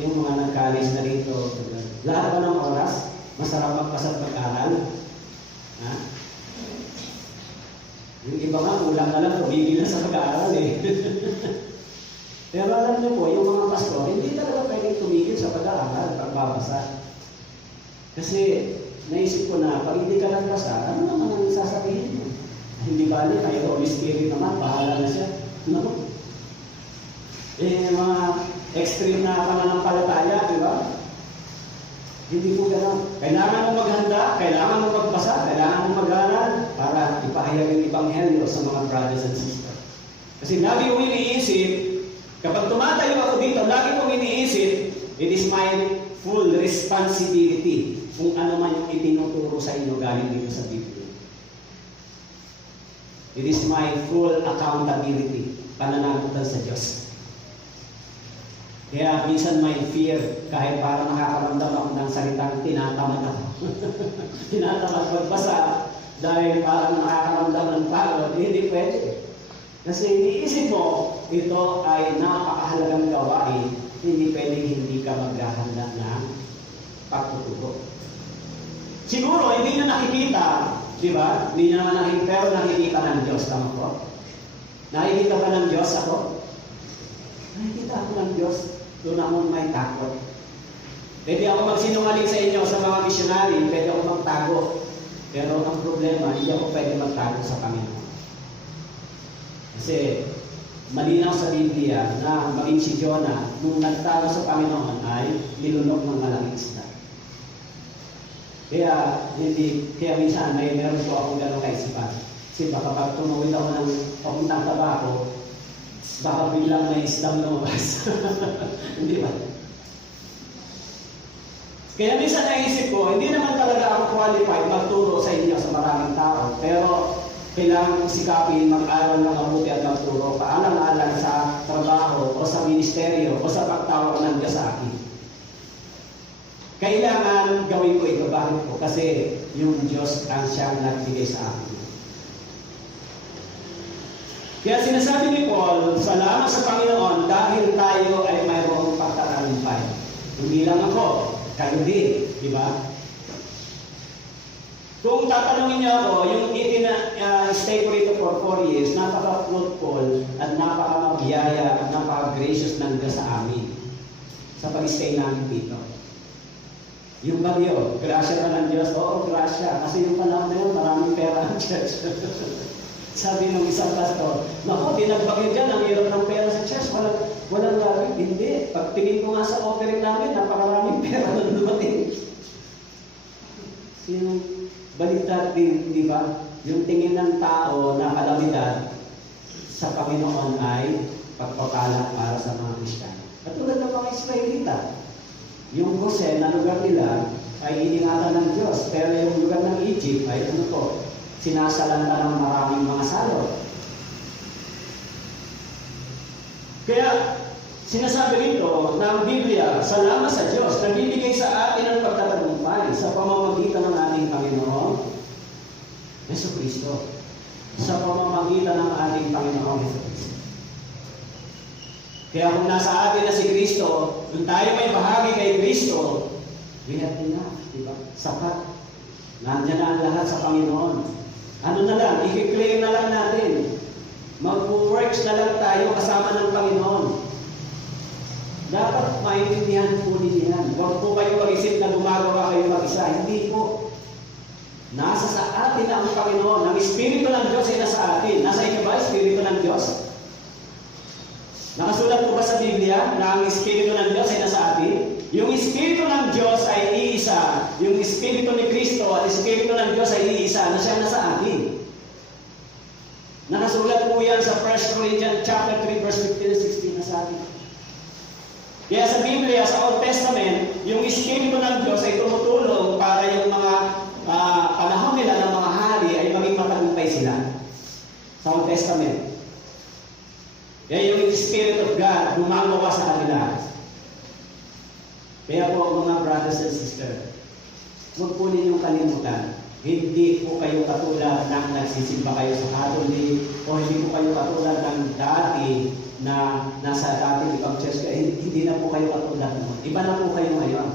Yung mga nag-college na rito, lahat ba ng oras masarap magbasa at mag-aral? Ha? Yung iba nga, kulang na lang, tumigil na sa mag-aaral eh. Pero alam niyo po, yung mga pastor, hindi talaga pwedeng tumigil sa pag-aaral, pagbabasa. Kasi naisip ko na, pag hindi ka nagbasa, ano naman ang sasabihin mo? Hindi bali, kayo Holy Spirit naman, bahala na siya. Ano? Mga extreme na pananampalataya, di ba? Hindi po gano'n. Kailangan mo maghanda, kailangan mo magbasa, kailangan mo mag-aaral para ipahayag yung Ebanghelyo sa mga brothers and sisters. Kasi lagi kong iniisip, kapag tumatayo ako dito, lagi kong iniisip, it is my full responsibility kung ano man yung itinuturo sa inyo galing dito sa Biblia. It is my full accountability, pananagutan sa Diyos. Kaya minsan may fear, kahit parang nakakaramdam ako ng salitang tinatamad ako. Tinatamad magbasa dahil parang nakakaramdam ng pagod, hindi pwede. Kasi iniisip mo, ito ay napakahalagang gawain, hindi pwedeng hindi ka maghahanda ng pagtuturo. Siguro, hindi nyo nakikita, di ba? Hindi nyo naman nakikita, pero nakikita ng Diyos, tama po? Nakikita ba ng Diyos ako? Nakikita ako ng Diyos, doon ako may takot. Pwede ako magsinungaling sa inyo sa mga misyonary, pwede ako magtago. Pero ang problema, hindi ako pwede magtago sa Panginoon. Kasi malinaw sa Biblia na maging si Jonah, nung nagtago sa Panginoon ay nilunok ng malaking isda. Kaya minsan meron po akong gano'ng kaisipan. Kasi baka pag tumawid ako ng papuntang Tabaco, baka biglang may isdang lumabas. Hindi ba? Kaya minsan naisip ko, hindi naman talaga ako qualified magturo sa inyo sa maraming tao. Pero kailangan sikapin mag-aral ng mabuti at magturo paalang-alang sa trabaho o sa ministeryo o sa pagtawag ng Diyos sa akin. Kailangan gawin ko ito. Bakit po? Kasi yung Diyos ang siyang nagbigay sa akin. Kaya sinasabi ni Paul, salamat sa Panginoon dahil tayo ay mayroong pagtatagumpay. Hindi lang ako, kayo din, di ba? Kung tatanungin niyo ako, yung stay ko rito for 4 years, napaka-fruitful at napaka-mabiyaya at napaka-gracious ng Diyos sa amin sa pag-stay namin dito. Yung bagyo, grasya ka ng Diyos? Oo, grasya. Kasi yung panahon na yun, maraming pera ang church. Sabi ng isang pastor, naku, di nagbagyo dyan, ang hirap ng pera sa church, walang gagawin. Hindi. Pagtingin ko nga sa offering namin, napakaraming pera na dumating. Yung balita din, di ba? Yung tingin ng tao na kalamidad sa Panginoon ay pagpapala para sa mga Kristiyano. At tulad ng mga Israelita, yung Goshen na lugar nila ay iningatan ng Diyos, pero yung lugar ng Egypt ay ano po, sinasalanta ng maraming mga salot. Kaya, sinasabi rito ng Biblia, salamat sa Diyos, nagbibigay sa atin ang pagtatagumpay sa pamamagitan ng ating Panginoon, Jesucristo. Sa pamamagitan ng ating Panginoon, Jesucristo. Kaya kung nasa atin na si Kristo, kung tayo may bahagi kay Kristo, we have enough, diba? Sapat. Nandiyan na ang lahat sa Panginoon. Ano na lang, i-claim na lang natin. Mag-works na lang tayo kasama ng Panginoon. Dapat maintindihan po ninyo yan. Huwag po kayo mag-isip na gumagawa kayo mag-isa. Hindi po. Nasa sa atin ang Panginoon. Ang Espiritu ng Diyos ay nasa atin. Nasa inyo ba, Espiritu ng Diyos? Nakasulat po ba sa Biblia na ang Espiritu ng Diyos ay nasa atin? Yung Espiritu ng Diyos ay iisa. Yung Espiritu ni Kristo at Espiritu ng Diyos ay iisa na siya nasa atin. Nakasulat po yan sa 1 Corinthians chapter 3 verse 15 and 16 na sa atin. Kaya sa Biblia, sa Old Testament, yung Espiritu ng Diyos ay tumutulong para yung mga panahon nila ng mga hari ay maging matagumpay sila. Sa Old Testament. Kaya yung Spirit of God gumagawa sa kanila. Kaya po mga brothers and sisters, huwag po ninyong kalimutan, hindi po kayo katulad ng nagsisimba kayo sa Catholic o hindi po kayo katulad ng dati na nasa dati ibang church kayo. Hindi na po kayo katulad mo. Iba na po kayo ngayon.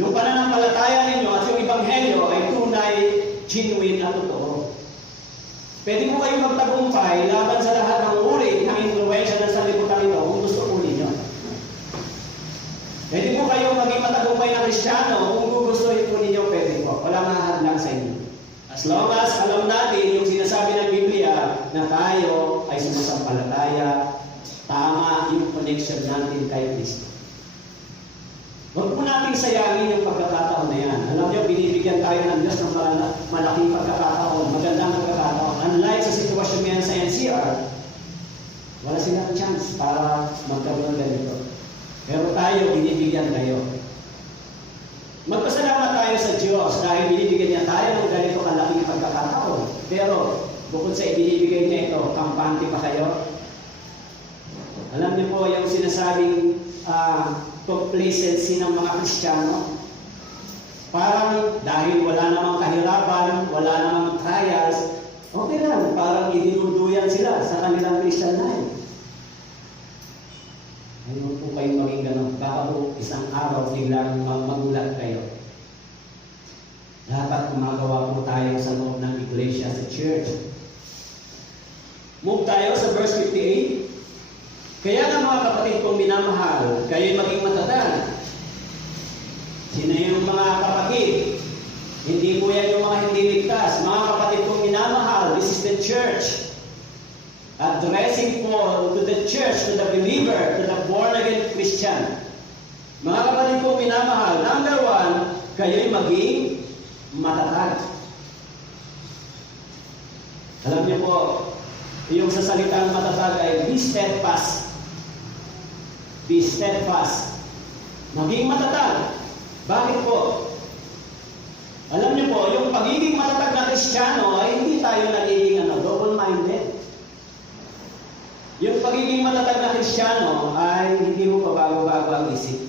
Yung pananampalataya ninyo at yung ebanghelyo ay tunay, genuine at totoo. Pwede mo kayong magtagumpay laban sa lahat ng uri ng influensya ng sanlibutan ito kung gusto po ninyo. Pwede po kayong maging matagumpay na Kristiyano kung gugustuhin po ninyo, pwede po. Wala mahadlang sa inyo. As long as alam natin yung sinasabi ng Biblia na tayo ay sumasampalataya, tama yung connection natin kay Kristo. Huwag po natin sayangin yung pagkakataon na yan. Alam niyo, binibigyan tayo ng Diyos ng malaking pagkakataon, magandang pagkakataon. Unlike sa sitwasyon ngayon sa NCR, wala silang chance para magkaroon ng ganito. Pero tayo, binibigyan tayo. Magpasalamat tayo sa Diyos dahil binibigyan niya tayo ng ganito kalaking pagkakataon. Pero, bukod sa ibinibigay niya ito, kampante pa kayo. Alam niyo po yung sinasabing complacency ng mga Kristiyano. Parang dahil wala namang kahirapan, wala namang trials, okay lang, parang idinuduyan sila sa kanilang Christian life. Ayun po kayo maging ganun. Baka po isang araw biglang magulat kayo. Dapat gumagawa po tayo sa loob ng iglesia, sa church. Move tayo sa verse 58. Kaya nga mga kapatid kong minamahal, kayo'y maging matatag. Sino yung mga kapatid? Hindi po yan yung mga hindi ligtas. Mga kapatid kong minamahal, this is the church. Addressing Paul to the church, to the believer, to the born-again Christian. Mga kapatid kong minamahal, number one, kayo'y maging matatag. Alam niyo po, yung sa salitang matatag ay be steadfast. Be steadfast. Maging matatag. Bakit po? Alam niyo po, yung pagiging matatag na Kristiyano ay hindi tayo nagiging double-minded. Yung pagiging matatag na Kristiyano ay hindi mo pabago-bago ang isip.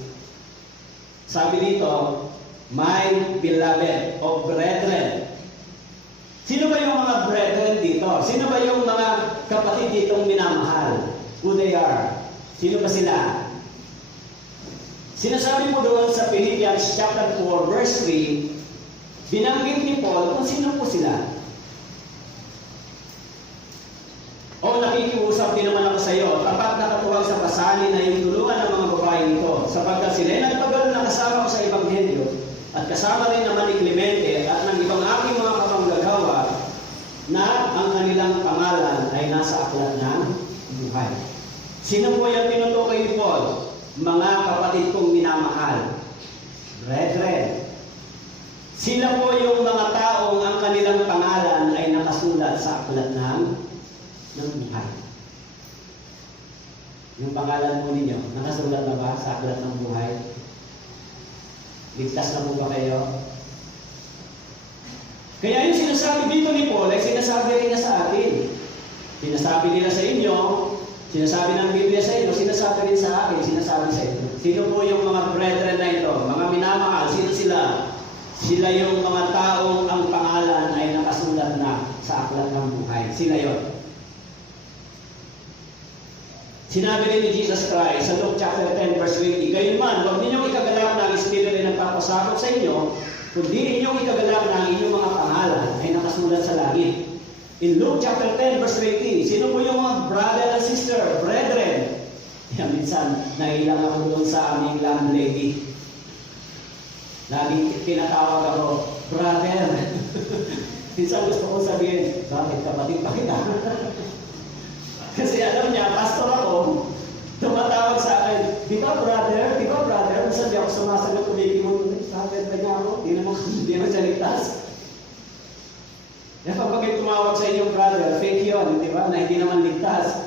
Sabi dito, my beloved o brethren. Sino ba yung mga brethren dito? Sino ba yung mga kapatid ditong minamahal? Who they are? Sino ba sila? Sinasabi po doon sa Philippians chapter 4 verse 3, binanggit ni Paul kung sino po sila. O nakikiusap din naman ako sa iyo, tapat na katuwag sa pasanin na yung tulungan ng mga babae nito, sapagkat sila ay nagtagal na kasama ko sa Ebanghelyo, at kasama rin naman ni Clemente at ng ibang aking mga kapanggagawa na ang kanilang pangalan ay nasa aklat ng buhay. Sino po yung tinutukoy ni Paul? Mga kapatid kong minamahal, brethren. Sila po yung mga taong ang kanilang pangalan ay nakasulat sa aklat ng buhay. Yung pangalan po ninyo, nakasulat na ba sa aklat ng buhay? Ligtas na po ba kayo? Kaya yung sinasabi dito ni Paul ay sinasabi rin niya sa atin. Sinasabi nila sa inyo, sinasabi ng Biblia sa inyo, sinasabi rin sa akin, sinasabi sa inyo. Sino po yung mga brethren na ito? Mga minamahal, sino sila? Sila yung mga taong ang pangalan ay nakasulat na sa aklat ng buhay. Sila yon. Sinabi rin ni Jesus Christ sa Luke chapter 10 verse 20, gayon man, huwag ninyong ikagalak na ang Espiritu na nagpapasakop sa inyo, kundi inyong ikagalak na ang inyong mga pangalan ay nakasulat sa langit. In Luke chapter 10 verse 20, sino po yung mga brother and sister, brethren? Yan, minsan, nailang ako doon sa aming landlady. Laging pinatawag ako, brother. Minsan gusto ko sabihin, bakit kapatid pa kita? Kasi alam niya, pastor ako, tumatawag sa akin, di ba brother? Di ba brother? Minsan di ako sumasagot, kumikimon, brother ba niya ako? Di naman siya ligtas. Yan kapag tumawag sa inyong brother, fake yun, di ba? Na hindi naman ligtas.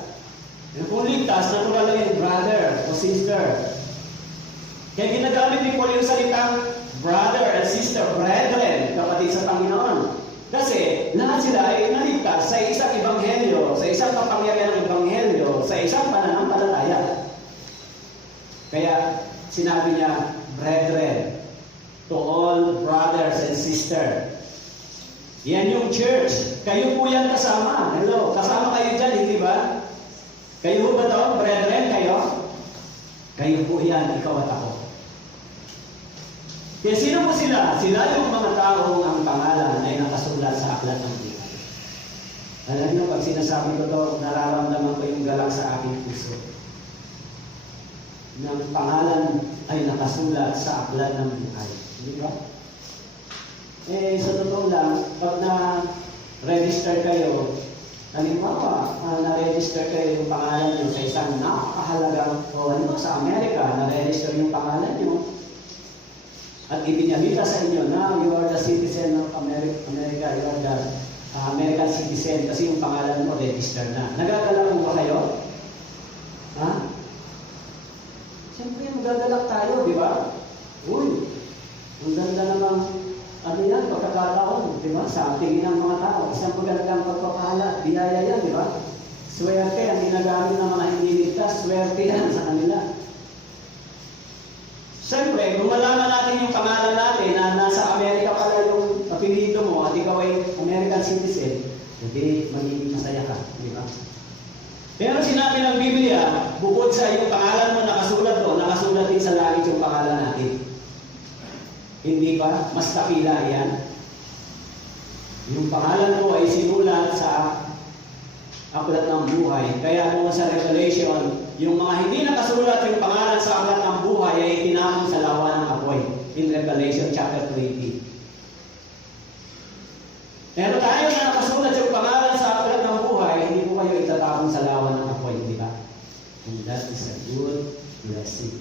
Kung ligtas, natural lang yung brother o sister. Kaya ginagamit ni Paul yung salitang brother and sister, brethren, kapatid sa Panginoon. Kasi lahat sila ay naligtas sa isang ebanghelyo, sa isang kapangyarihan ng ebanghelyo, sa isang pananampalataya. Kaya sinabi niya, brethren, to all brothers and sisters. Yan yung church. Kayo po yan kasama. Hello, kasama kayo dyan, hindi ba? Kayo ba to, brethren, kayo? Kayo po yan, ikaw at ako. Kaya sino po sila? Sila yung mga taong ang pangalan ay nakasulat sa aklat ng buhay. Alam niyo, pag sinasabi ko to, nararamdaman ko yung galak sa aking puso. Ng pangalan ay nakasulat sa aklat ng buhay. Hindi ba? Sa totoo lang, pag na-register kayo, halimbawa, na-register kayo yung pangalan nyo sa isang napakahalagang, sa Amerika, na-register yung pangalan nyo, at ipinakita sa inyo na you are the citizen of America, you are the American citizen, kasi yung pangalan mo, register na. Nagagalak mo ba kayo? Ha? Siyempre, magagalak tayo, di ba? Uy, ang ganda namang yan, pagkakataon, di ba? Sa tingin ng mga tao, isang magandang pagpapala, biyaya yan, di ba? Swerte, ang ginagamit ng mga hindi ligtas, swerte yan sa kanila. Siyempre, kung malaman natin yung pangalan natin na nasa Amerika pala yung apelido mo at ikaw ay American citizen, hindi magiging masaya ka, di ba? Pero sinabi ng Biblia, bukod sa yung pangalan mo nakasulat doon, nakasulat din sa langit yung pangalan natin. Hindi ba? Mas kapila yan. Yung pangalan mo ay sinulat sa aklat ng buhay. Kaya kung sa Revelation, yung mga hindi nakasulat yung pangalan sa aklat ng buhay ay itinapon sa lawa ng apoy. In Revelation chapter 20. Pero tayo na nakasulat yung pangalan sa aklat ng buhay, hindi po kayo itatapon sa lawa ng apoy, di ba? And that is a good blessing.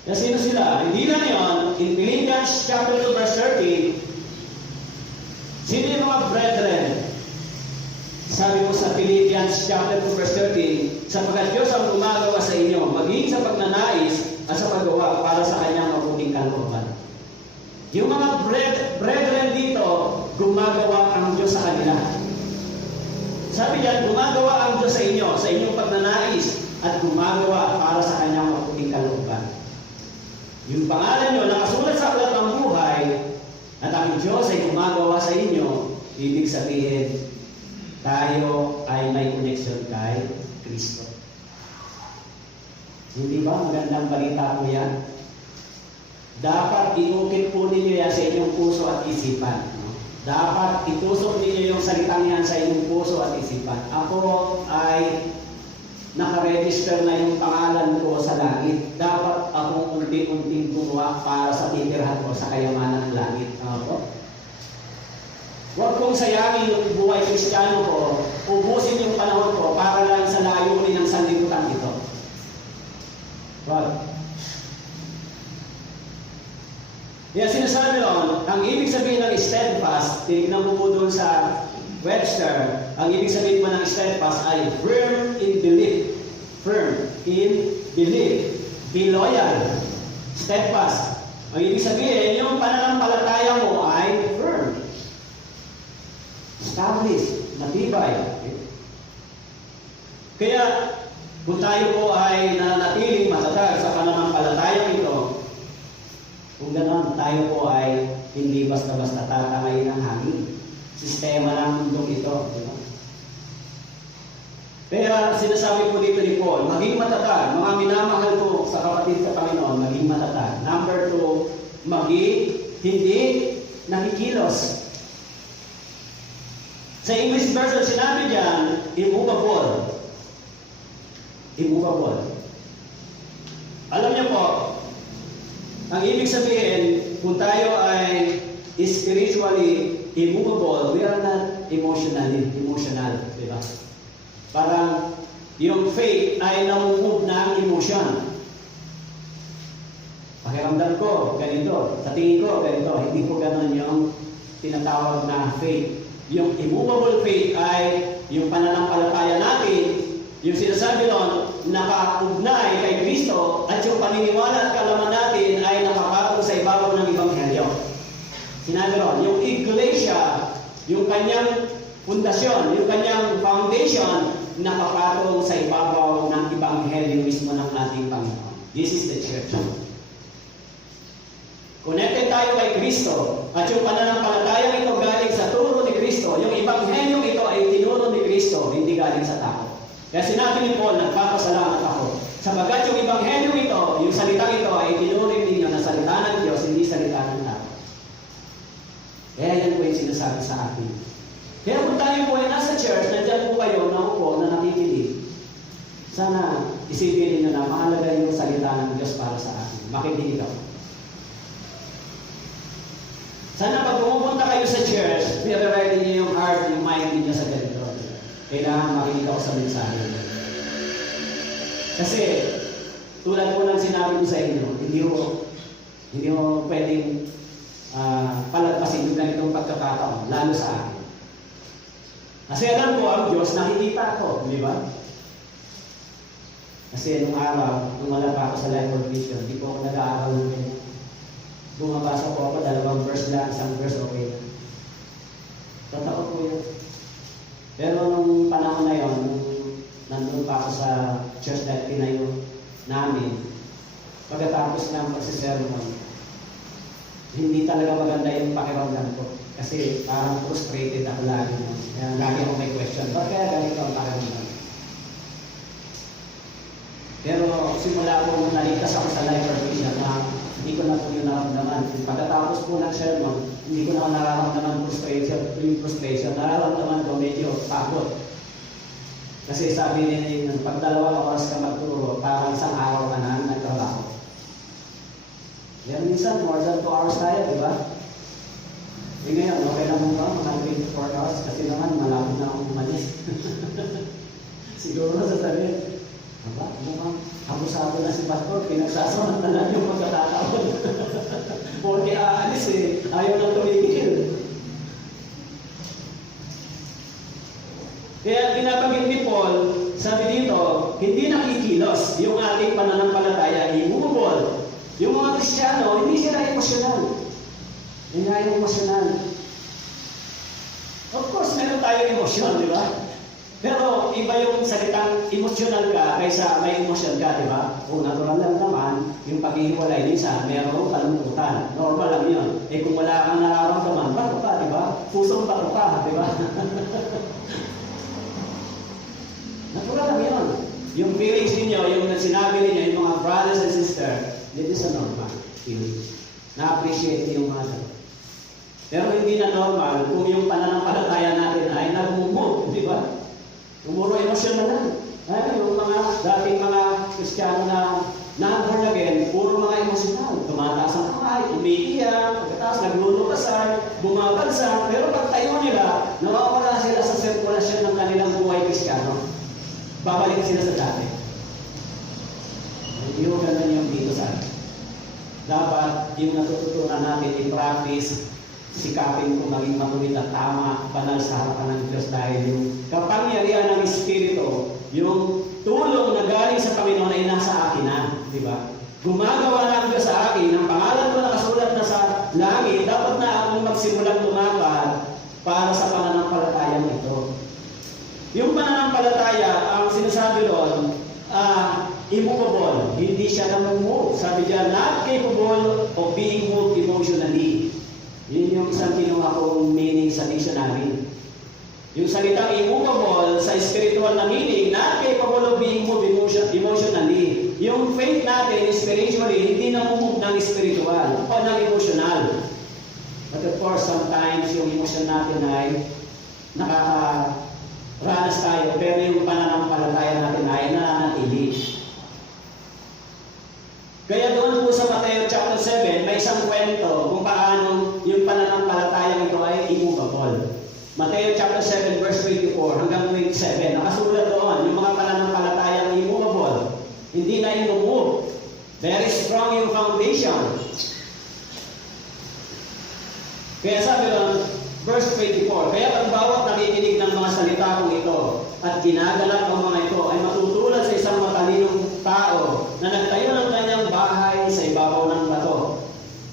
Kasi sino sila? Hindi lang yun. In Philippians chapter 2 verse 13, sino yung mga brethren? Sabi mo sa Philippians chapter 2 verse 13, sapagkat Diyos ang gumagawa sa inyo, maging sa pagnanais at sa paggawa para sa kanyang mabuting kalooban. Yung mga brethren dito, gumagawa ang Diyos sa kanila. Sabi diyan, gumagawa ang Diyos sa inyo, sa inyong pagnanais at gumagawa para sa kanyang mabuting kalooban. Yung pangalan nyo nakasulat sa aklat ng buhay at ang Diyos ay gumagawa sa inyo, ibig sabihin, tayo ay may connection kay Kristo. Hindi ba magandang balita po yan? Dapat iukit po ninyo yan sa inyong puso at isipan. Dapat itusok ninyo yung salitang yan sa inyong puso at isipan. Ako ay nakaregister na yung pangalan ko sa langit. Dapat akong unti-unting gumawa para sa titirhan ko sa kayamanan ng langit. Huwag kong sayangin yung buhay Kristiyano ko, ubusin yung panahon ko para lang sa layunin ng sanlibutan ito. Wag. Kaya sinasabi ron, ang ibig sabihin ng steadfast, tinignan mo po doon sa Webster, ang ibig sabihin mo ng steadfast ay firm in belief. Firm in belief. Be loyal. Steadfast. Ang ibig sabihin, yung pananampalataya mo ay firm. Established. Matibay. Okay? Kaya, kung tayo po ay nananatiling matatag sa pananampalatayang ito, kung gano'n, tayo po ay hindi basta-basta tatangayin ng hangin. Sistema ng mundong ito. Diba? Kaya sinasabi po dito ni Paul, maging matatag. Mga minamahal ko sa kapatid sa Panginoon, maging matatag. Number 2, maging hindi nakikilos. Sa English version, sinabi diyan, immovable. Immovable. Alam niyo po, ang ibig sabihin, kung tayo ay spiritually immovable, we are not emotional, diba? Parang yung faith ay namumove ng emotion. Pakiramdam ko, ganito. Sa tingin ko, ganito. Hindi ko ganon yung tinatawag na faith. Yung immovable faith ay yung pananampalataya natin, yung sinasabi nun, nakaugnay kay Kristo at yung paniniwala at kalaman natin ay nakapatong sa ibabaw ng Ebanghelyo. Sinabi nun, yung iglesia, yung kanyang pundasyon, yung kanyang foundation, nakapatong sa ibabaw ng Ebanghelyo mismo ng ating Panginoon. This is the church. Connected tayo kay Kristo at yung pananampalatayang ito galing sa turo ni Kristo. Yung ebanghelyong ito ay tinuro ni Kristo, hindi galing sa tao. Kaya sinabi ni Paul, nagpapasalamat ako. Sabagat yung ebanghelyong ito, yung salitang ito ay tinuring ninyo na salita ng Diyos, hindi salita ng tao. Kaya yan po yung sinasabi sa atin. Kaya kung tayo po ay nasa church, nandiyan po kayo, naupo, na nakikinig, sana isipin ninyo na mahalaga yung salita ng Diyos para sa atin. Makikinig ako. Sana pag pumupunta kayo sa church, nire-ready niyo yung heart, yung mind niyo sa ganito. Kailangan makinig ako sa mensahe. Kasi, tulad po ng sinabi ko sa inyo, hindi ko pwedeng palagpasin yung ganitong pagkakataon, lalo sa akin. Kasi alam ko, ang Diyos, nakikita ako, di ba? Kasi nung araw, nung wala pa ako sa Life for Vision, hindi po ako nag-aaral ng ganyan. Bumabasa po ako, 2 verse lang, 1 verse okay. Totoo po yun. Pero nung panahon na yun, nandun pa ako sa church na tinayo namin, pagkatapos ng pagsisermon, hindi talaga maganda yung pakiramdam ko. Kasi parang frustrated ako lagi. Kaya lagi ako may question, ba't kaya ganito ang pakiramdam? Pero simula po nung naligtas ako sa Life for Vision, hindi ko na po yung naramdaman. Pagkatapos po ng sermon, hindi ko na nararamdaman frustration. Nararamdaman ko medyo pagod. Kasi sabi niya, pag 2 oras ka magturo, parang isang araw ka na nagtrabaho. Yan minsan, more than 2 hours tayo, di ba? Eh ngayon, okay na mong mga 24 hours kasi naman malapit na akong umalis. Siguro sasabihin, aba, mukhang abusado na si Pastor, pinagsasaman na lang yung pagkakataon. Porque aalis ayaw nang tumigil. Kaya binabanggit ni Paul, sabi dito, hindi nakikilos yung ating pananampalataya, immovable. Yung mga Kristiyano, hindi sila emosyonal. Hindi nga emosyonal. Of course, meron tayong emosyon, di ba? Pero iba yung salitang emotional ka kaysa may emosyon ka, di ba? O natural lang naman, yung paghihiwalay minsan, meron kalungkutan. Normal lang yun. Eh kung wala kang nararamdaman, bato ka, di ba? Pusong bato ka, di ba? Natural lang yun. Yung feelings ninyo, yung sinabi ninyo, yung mga brothers and sisters, this is a normal feeling. Na-appreciate yung mga ito. Pero hindi na normal kung yung pananampalataya natin ay nag-move, di ba? Umuro emosyon na lang. Ay, yung mga dating mga Kristiyano na non-born again, puro mga emosyonal. Tumataas ang kamay, umiiyak, pagkatapos naglulukasan, bumabagsak. Pero pag tayo nila, nawawala sila sa sirkulasyon ng kanilang buhay Kristiyano. Babalik sila sa dati. Hindi ko ganun yung dito sa akin. Dapat yung natututunan natin i-practice, sikapin kung maging matuwid at tama, banal sa harapan ng Diyos dahil yung kapangyarihan ng Espiritu, yung tulong na galing sa Panginoon ay nasa akin na, di ba? Gumagawa ng Diyos sa akin, ang pangalan ko nakasulat na sa langit, dapat na akong magsimulang lumakad para sa pananampalatayang ito. Yung pananampalataya, ang sinasabi doon, immovable, hindi siya namumove. Sabi diyan, not capable of being moved emotionally. Yun yung isang kinuha kong meaning sa dictionary. Yung salitang immovable sa spiritual na meaning, not capable of being moved emotionally. Yung faith natin, spiritually, hindi namumove ng spiritual o ng emotional. But of course, sometimes yung emotion natin ay nakakaranas tayo, pero yung pananampalataya natin ay nananatili. Kaya doon po sa Mateo chapter 7, may isang kwento kung paano yung pananampalatayang ito ay immovable. Mateo chapter 7 verse 24 hanggang 27, nakasulat doon yung mga pananampalatayang immovable. Hindi na immovable. Very strong yung foundation. Kaya sabi doon, verse 24, kaya ang bawat nakikinig ng mga salita kong ito at ginagalat ng mga ito ay matutulad sa isang matalinong tao na nagtayo ng kanyang bahay sa ibabaw ng bato.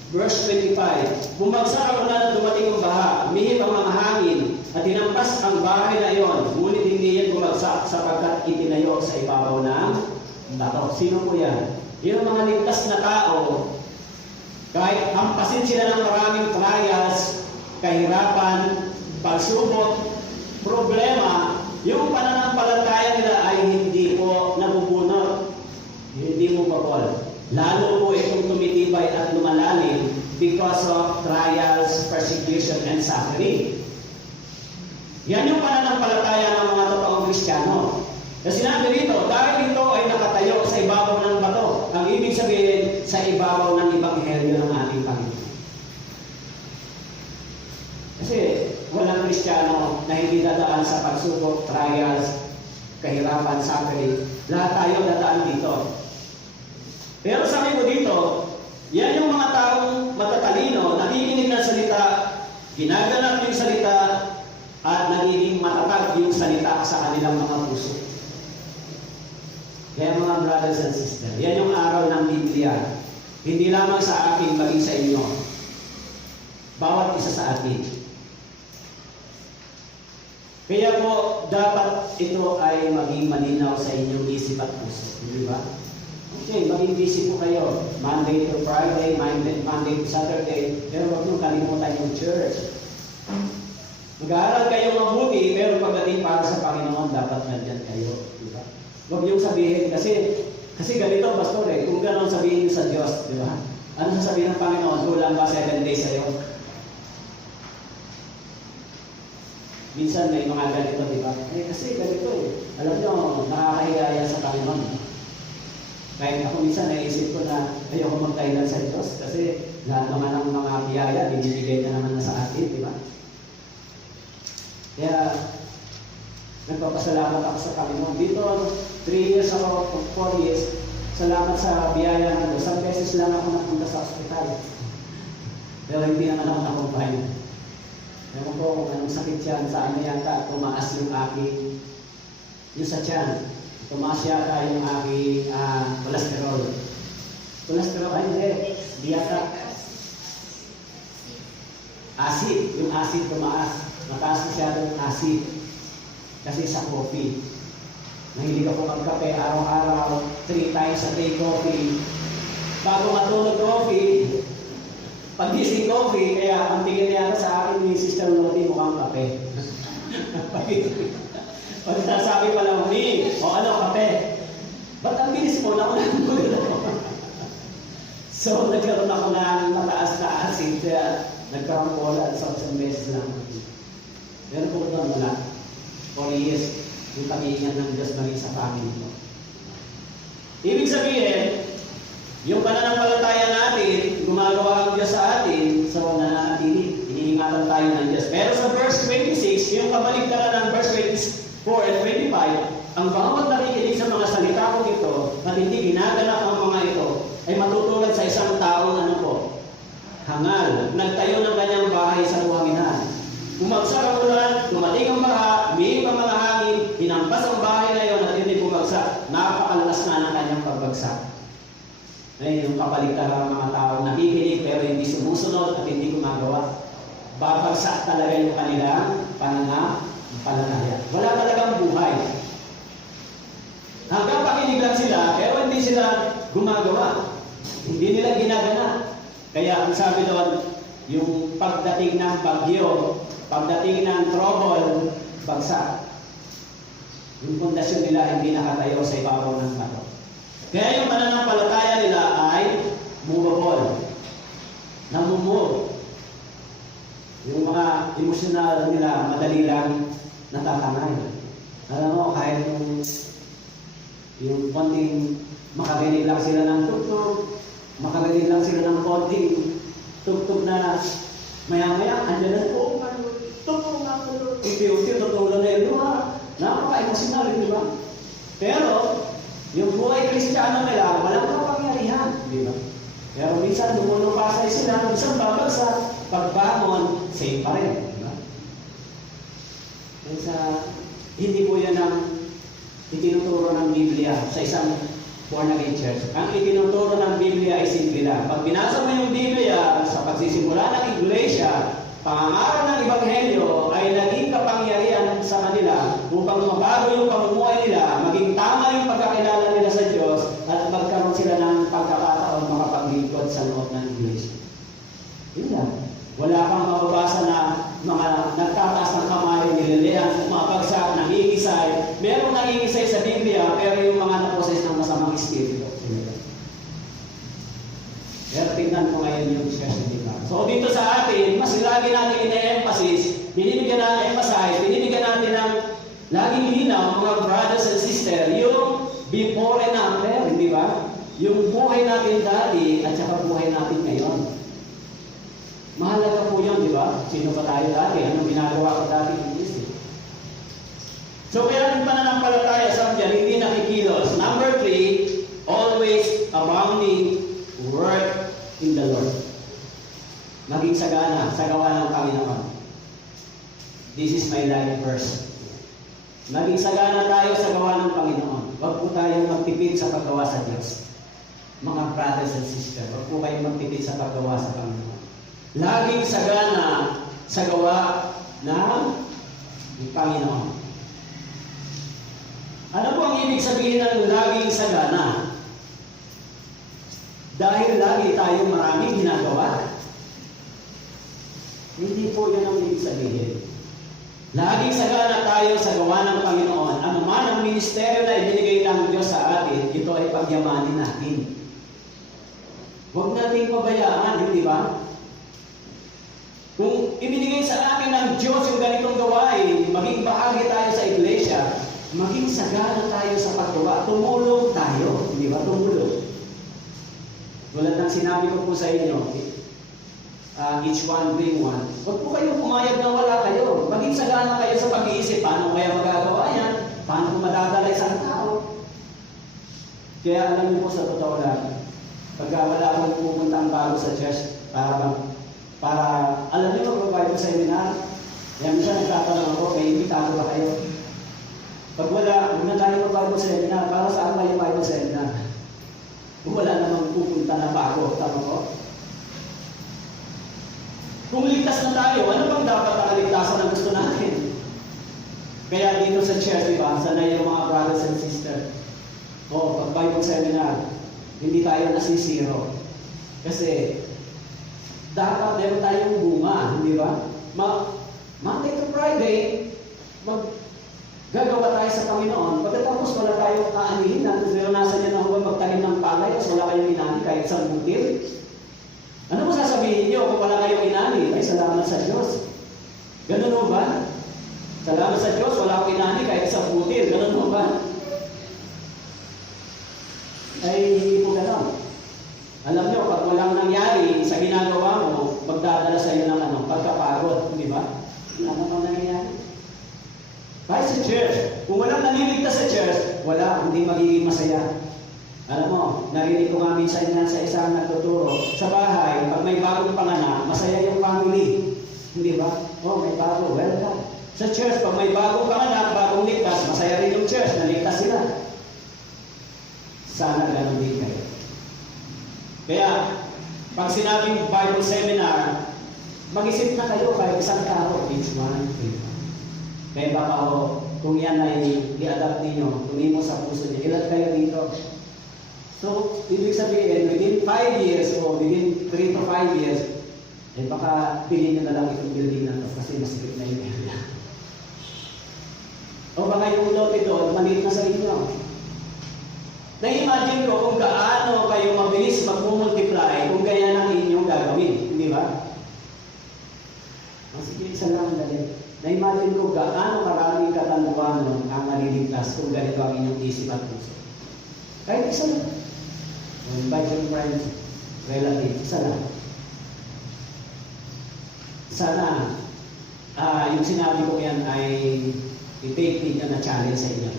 Verse 25, bumagsak ang ulan at dumating ang baha, umihip ang mga hangin at tinampas ang bahay na iyon, ngunit hindi yan bumagsak sapagkat itinayo sa ibabaw ng bato. Sino po yan? Yung mga ligtas na tao, kahit hampasin sila ng maraming trials, kahirapan, pagsubok, problema, yung pananampalataya nila ay hindi po nabubunot, hindi mo papol. Lalo po itong tumitibay at lumalalim because of trials, persecution, and suffering. Yan yung pananampalataya ng mga totoong Kristiyano. Kasi sinabi dito, dahil ito ay nakatayo sa ibabaw ng bato, ang ibig sabihin sa ibabaw ng Ebanghelyo ng ating Panginoon. Kasi walang Kristiyano na hindi dadaan sa pagsubok, trials, kahirapan, suffering. Lahat tayo dadaan dito. Pero sabi ko dito, yan yung mga taong matatalino, nakikinig ng salita, ginaganap yung salita, at nagiging matatag yung salita sa kanilang mga puso. Kaya mga brothers and sisters, yan yung aral ng Biblia. Hindi lamang sa akin, maging sa inyo. Bawat isa sa atin. Kaya po, dapat ito ay maging malinaw sa inyong isip at puso. Di ba? Okay, maging busy po kayo. Monday to Friday, Monday to Saturday. Pero huwag nyo kalimutan yung church. Mag-aaral kayo mabuti, pero pagdating para sa Panginoon, dapat nandyan kayo. Di ba? Huwag niyong sabihin, kasi ganito, pastor kung gano'n sabihin niyo sa Diyos, di ba? Ano sasabihin ng Panginoon? Kulang ba 7 days sa'yo? Minsan may mga ganito, di ba? Kasi ganito Alam niyo, nakakahiya yan sa Panginoon. Kahit ako minsan naisip ko na ayoko magkailan sa Diyos kasi lahat naman ng mga biyaya, binibigay na naman na sa atin, di ba? Kaya, nagpapasalamat ako sa Panginoon. Dito, 3 years ako, 4 years, salamat sa biyaya ng Diyos. Isang beses lang ako napunta sa ospital. Pero hindi naman ako na-confine. Ewan ko kung anong sakit yan, sa ano yata, tumaas yung aking, yung sa tiyan. Tumaas yata yung aking cholesterol. Cholesterol, ay hindi, di yata. Acid, yung acid tumaas. Mataas masyadong acid. Kasi sa coffee. Nahilig ako magkape araw-araw, 3 times a day coffee. Bago matulog coffee, pag-gising coffee, kaya ang tingin niya sa akin ni Sister Lottie mukhang kape. Pag sasabi pa lang, o ano, kape? Ba't ang bilis mo? Nakulang ako. So, nagkaroon ako ng mataas na acid, kaya nagkaroon ko wala sa isang beses lang. Meron po doon wala. 4 years, yung pag-iingat ng Diyos maging sa family ko. Ibig sabihin, yung pananampalataya natin, gumagawa ang Diyos sa atin, so nananatili, iniingatan tayo ng Diyos. Pero sa verse 26, yung kabaligtaran ng verse 24 and 25, ang bawat nakikinig sa mga salita ko ito, at hindi ginaganap ang mga ito, ay matutulad sa isang taong ano po, hangal, nagtayo ng kanyang bahay sa buhanginan. Bumagsak ang ulan, dumating ang baha, umiip ang mga hangin, hinampas ang bahay na iyon at hindi bumagsak. Napakalakas na ng kanyang pagbagsak. Ngayon, yung kapaligtaran ng mga tao, nakikinig pero hindi sumusunod at hindi gumagawa. Babagsak talaga yung kanilang pananampalataya. Wala talagang buhay. Hanggang pakinig lang sila, pero hindi sila gumagawa. Hindi nila ginagana. Kaya ang sabi doon, yung pagdating ng bagyo, pagdating ng trouble, bagsak. Yung pundasyon nila hindi nakatayo sa ibabaw ng bato. Kaya yung pananampalataya nila ay movable, namumove. Yung mga emosyonal nila, madali lang natatangay. Alam mo, kahit yung konting makarinig lang sila ng tugtog, makarinig lang sila ng konting tugtog na maya-maya, andyan na po, tugtog na po, unti-unti, tutulong na yun. Napaka-emosyonal, di ba? Pero, yung buhay Kristiyano nila, walang kapangyarihan, di ba? Pero minsan, lumulupasay sila, minsan babagsak, pagbangon, same pa rin, di ba? Kaya hindi po yan ang itinuturo ng Biblia sa isang born-again church. Ang itinuturo ng Biblia ay simple lang. Pag binasa mo yung Biblia sa pagsisimula ng iglesia, pangangaral ng Ebanghelyo ay naging kapangyarihan sa kanila upang mabago yung pamumuhay nila, maging tama yung pagkakilala nila sa Diyos, at magkaroon sila ng pagkakataon makapaglingkod sa loob ng iglesia. Yun lang. Wala kang mababasa na mga nagtataas ng kamay, nililihan, umapagsak, nangingisay. Merong nangingisay sa Biblia, pero yung mga naposes ng masamang espiritu. Pero tingnan ko ngayon yung session dito. So dito sa atin, mas lagi natin ina-emphasis, binibigyan natin emphasize, binibigyan natin ng laging linaw, mga brothers and sisters, yung before and after, di ba? Yung buhay natin dati at saka buhay natin ngayon. Mahalaga po yun, di ba? Sino ba tayo dati? Anong ginagawa ko dati? So kaya yung pananampalataya sa Diyan, hindi nakikilos. Number 3, always abounding work in the Lord. Maging sagana sa gawa ng Panginoon. This is my life verse. Maging sagana tayo sa gawa ng Panginoon. Huwag po tayong magtipid sa paggawa sa Diyos. Mga brothers and sisters, huwag po kayong magtipid sa paggawa sa Panginoon. Laging sagana sa gawa ng Panginoon. Ano po ang ibig sabihin ng laging sagana? Dahil lagi tayong maraming ginagawa. Hindi po yan ang ibig sabihin. Laging sagana tayo sa gawa ng Panginoon. Ano man ang ministeryo na ibinigay ng Diyos sa atin, ito ay pagyamanin natin. Huwag nating pabayaan, hindi ba? Kung ibinigay sa akin ng Diyos yung ganitong gawain, maging bahagi tayo sa iglesia, maging sagana tayo sa paggawa, tumulong tayo, hindi ba? Tumulong. Tulad ng sinabi ko po sa inyo, each one bring one. Huwag po kayong pumayag na wala kayo. Maging sagana kayo sa pag-iisip, paano kaya magagawa yan? Paano kung madadala isang tao? Kaya alam niyo po sa totoo lang, pagka wala akong pupuntang bago sa church, para alam niyo mag-Bible seminar, yan siya nagtatanong ako, may imbitado ba kayo? Pag wala, huwag na tayo mag-Bible seminar, para saan ba yung Bible seminar? Kung wala namang pupunta na bago, tama ko? Kung ligtas na tayo, ano bang dapat ang kaligtasan na gusto natin? Kaya dito sa church, di ba, sanay yung mga brothers and sisters. Pag Bible seminar, hindi tayo nasisiro. Kasi, dapat meron tayong bunga, di ba? Monday to Friday, gagawa tayo sa Panginoon. Pagkatapos wala tayong kaanihin, naranasan niya na huwag magtanim ng palay, tapos wala kayong inani kahit sa butil. Ano mo sasabihin niyo kung wala kayong inani? Ay, salamat sa Diyos. Ganun mo ba? Salamat sa Diyos, wala akong inani kahit sa butil. Ganun mo ba? Ay, hindi po ganun. Alam niyo, pag walang nangyari sa ginagawa mo, magdadala sa iyo ng pagkapagod, di ba? Wala namang nangyayari. Kahit sa church, kung walang naliligtas sa church, wala, hindi magiging masaya. Alam mo, narinig ko nga minsan yan sa isang nagtuturo. Sa bahay, pag may bagong panganak, masaya yung family. Hindi ba? May bago, welcome. Sa church, pag may bagong panganak, bagong ligtas, masaya rin yung church, naligtas sila. Sana ganun din kayo. Kaya, pag sinabing Bible seminar, mag-isip na kayo kahit isang tao, each one. Kaya baka kung yan ay i-adapt ninyo, tumimo sa puso niyo, ilan kayo dito? So, ibig sabihin, within 5 years o within 3 to 5 years, baka piliin nyo na lang itong building na ito kasi masikip na yung area. O baka yung lote doon, maliit na sa inyo. Na-imagine ko kung gaano kayo mabilis mag-multiply kung ganyan ang inyong gagawin. Hindi ba? Sige, isa lang dali. Na-imagine ko gaano maraming katanduan ang naliligtas kung ganito ang inyong isip at puso. Kahit isa lang. Invite your friends, relatives, isa lang. Sana, yung sinabi ko yan ay i-take na challenge sa inyo.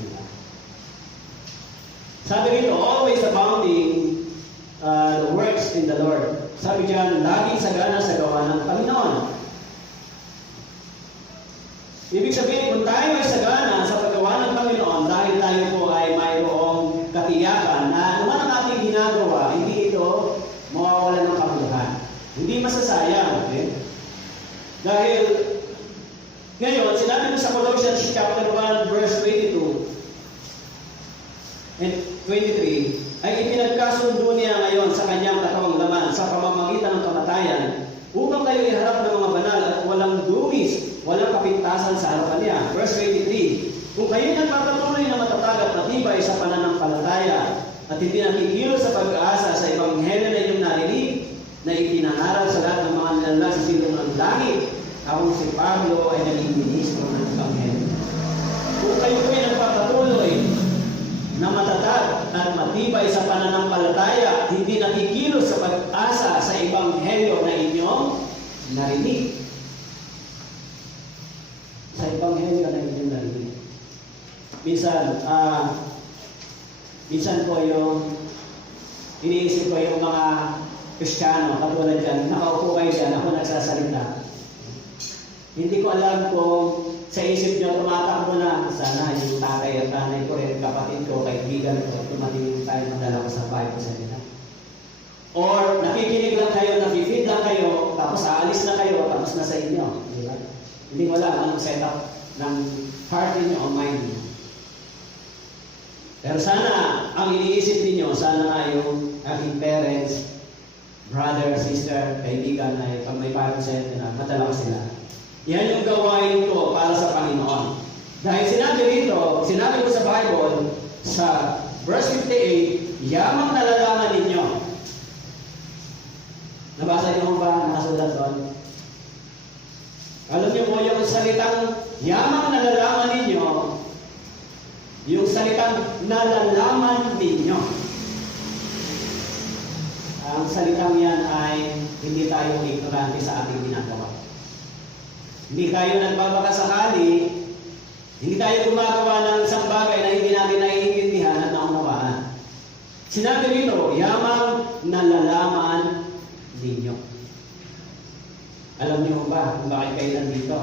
Sabi dito, always abounding the works in the Lord. Sabi diyan, laging sagana sa gawa ng Panginoon. Ibig sabihin, kung tayo ay sagana sa paggawa ng Panginoon, dahil tayo po ay mayroong katiyakan na naman ang ating ginagawa, hindi ito mawawala ng kabuluhan. Hindi masasayang. Okay? Dahil, ngayon, sinabi mo sa Colossians chapter 1, verse 22, and 23, ay ipinagkasundo niya ngayon sa kanyang katawang laman sa pamamagitan ng kamatayan upang kayo iharap ng mga banal at walang dumis, walang kapintasan sa harapan niya. Verse 23, kung kayo nagpapatuloy na matatag at matibay sa pananampalataya at hindi nakikilos sa pag-asa sa ebanghelyo na inyong narinig na ipinangaral sa lahat ng mga nilalang sa silong ng langit, ako si Pablo ay naging ministro ng ebanghelyo. Kung kayo po ay nagpapatuloy na matatag at matibay sa pananampalataya, hindi nakikilos sa pag-asa sa ebanghelyo na inyong narinig. Sa ebanghelyo na inyong narinig. Minsan po yung iniisip ko yung mga Kristiyano, katulad dyan, nakaupo kayo dyan, ako nagsasalita. Hindi ko alam kung sa isip nyo, tumatakbo na, sana yung tatay at nanay ko, yung kapatid ko, kaibigan ko, tumatingin tayo madala ko sa Bible sa nila. Or nakikinig lang kayo, nag-feed lang kayo, tapos aalis na kayo, tapos na sa inyo. Di ba? Hindi ko alam anong setup ng heart niyo o mind niyo. Pero sana, ang iniisip niyo, sana nga yung aking parents, brother, sister, kaibigan ay pag may parang set na madala ko sila. Yan yung gawain ko para sa Panginoon. Dahil sinabi ko sa Bible, sa verse 58, yamang nalalaman ninyo. Nabasa niyo ba nakasulat doon? Alam niyo po yung salitang yamang nalalaman ninyo, yung salitang nalalaman ninyo. Ang salitang yan ay hindi tayo ignorante sa ating ginagawa. Hindi tayo nagbabakasakali, hindi tayo gumagawa ng isang bagay na hindi natin naiintindihan at naunawaan. Sinabi rito, yamang nalalaman ninyo. Alam niyo ba kung bakit kayo nandito?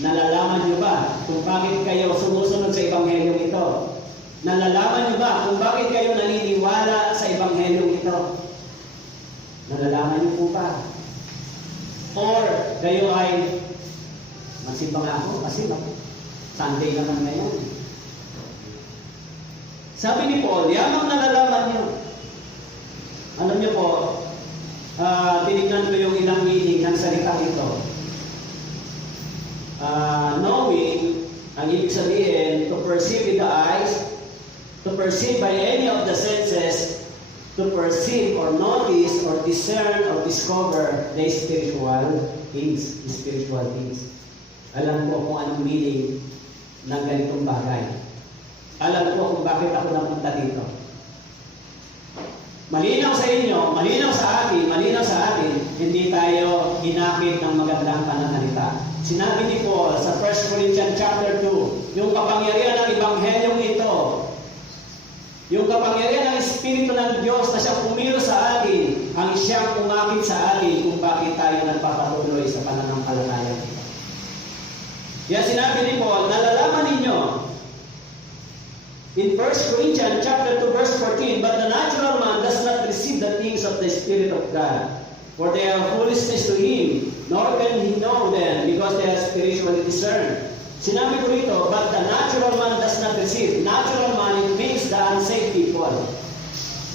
Nalalaman niyo ba kung bakit kayo sumusunod sa ebanghelyo ito? Nalalaman niyo ba kung bakit kayo naniniwala sa ebanghelyo ito? Nalalaman niyo po ba? Or kayo ay magsimba nga ako kasi Sunday naman ngayon. Sabi ni Paul, yamang nalalaman niyo. Alam niyo po, tinignan ko yung ilang meaning ng salita ito. Knowing, ang ibig sabihin, to perceive with the eyes, to perceive by any of the senses, to perceive or notice or discern or discover the spiritual things. Alam ko kung anong meaning ng ganitong bagay. Alam ko kung bakit ako napunta dito. Malinaw sa inyo, malinaw sa atin, hindi tayo hinakit ng magandang pananalita. Sinabi ni Paul sa 1 Corinthians chapter 2, yung kapangyarihan ng ebanghelyong ito, yung kapangyarihan ng Espiritu ng Diyos na siyang pumilos sa atin, ang siyang umakit sa atin kung bakit tayo nagpapatuloy sa pananampalataya. Kaya sinabi ni Paul, nalalaman ninyo, in 1 Corinthians chapter 2 verse 14, but the natural man does not receive the things of the Spirit of God, for they are foolishness to him, nor can he know them, because they are spiritually discerned. Sinabi ko rito, but the natural man does not receive. Natural man, it means the unsaved people.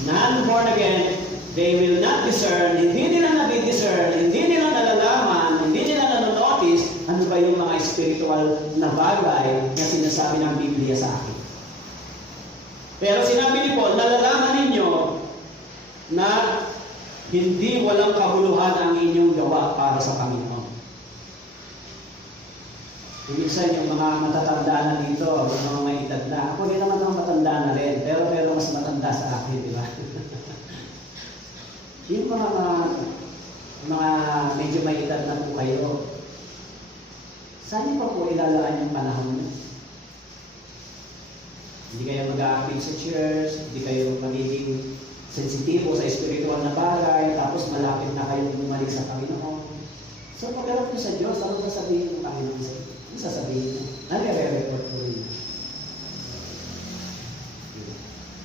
Non-born again, they will not discern, hindi nila nabidiscern, hindi nila nalalaman, hindi nila nanonotice, ano ba yung mga spiritual na bagay na sinasabi ng Biblia sa akin. Pero sinabi ni Paul, nalalaman ninyo na hindi walang kabuluhan ang inyong gawa para sa Panginoon. Minsan yung mga matatanda na dito, yung mga may edad na, ako rin naman ang matanda na rin, pero mas matanda sa akin, di ba? Yung mga medyo may edad na po kayo, saan pa po ilalaan yung panahon niyo? Hindi kayo mag-a-active sa church, hindi kayo magiging sensitibo sa spiritual na bagay, tapos malapit na kayong bumalik sa Panginoon. So pagkarap nyo sa Diyos, ano sasabihin ng Panginoon sa inyo? Ano sasabihin nyo? Nare-report ko rin.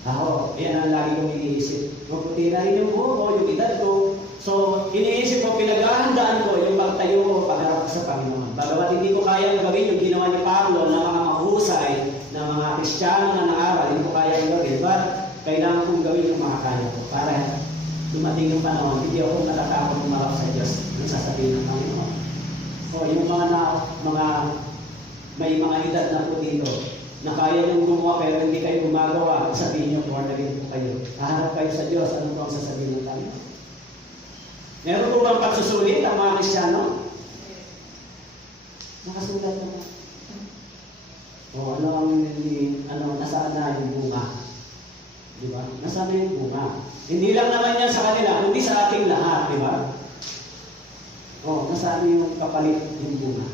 Ako, yan ang lagi kong iniisip. Magputirahin yung buho ko, yung edad ko. So, iniisip ko, pinaghahandaan ko yung pagtayo ko pagharap sa Panginoon. Bagamat hindi ko kayang gawin yung ginawa ni Pablo na mga mahusay na mga Kristiyano na nangaral, hindi ko kaya gawin, but kailangan kong gawin yung makakaya ko para dumating yung panahon, hindi ako natatakot umarap sa Diyos ng sasabihin ng Panginoon. O yung mga may mga edad na po dito, na kaya niyong gumawa pero hindi kayo gumagawa, sabihin niyo, born again po kayo. Hahanap kayo sa Diyos, ano po ang sasabihin ng Panginoon? Meron po bang pagsusulit ang mga Kristiyano? Nakasulat na. O nasaan na yung bunga? Di ba? Nasaan na yung bunga? Hindi lang naman yan sa kanila, kundi sa ating lahat, di ba? O, nasaan yung kapalit yung bunga?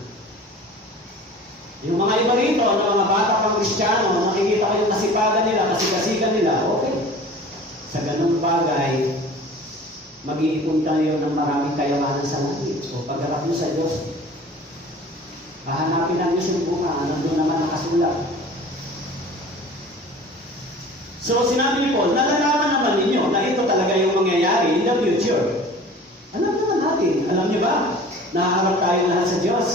Yung mga iba rito, na mga bata pang Kristiyano, nakikita ko yung kasipagan nila, kasikasigan nila, okay. Sa ganung bagay, mag-iipon tayo ng maraming kayamanan sa langit. O pagharap nyo sa Diyos, hahanapin ang Diyos yung bunga, nandun naman nakasulat. So sinabi ni Paul, nalalaman naman ninyo na ito talaga yung mangyayari in the future. Alam naman natin, alam niyo ba, naharap tayo lahat sa Diyos.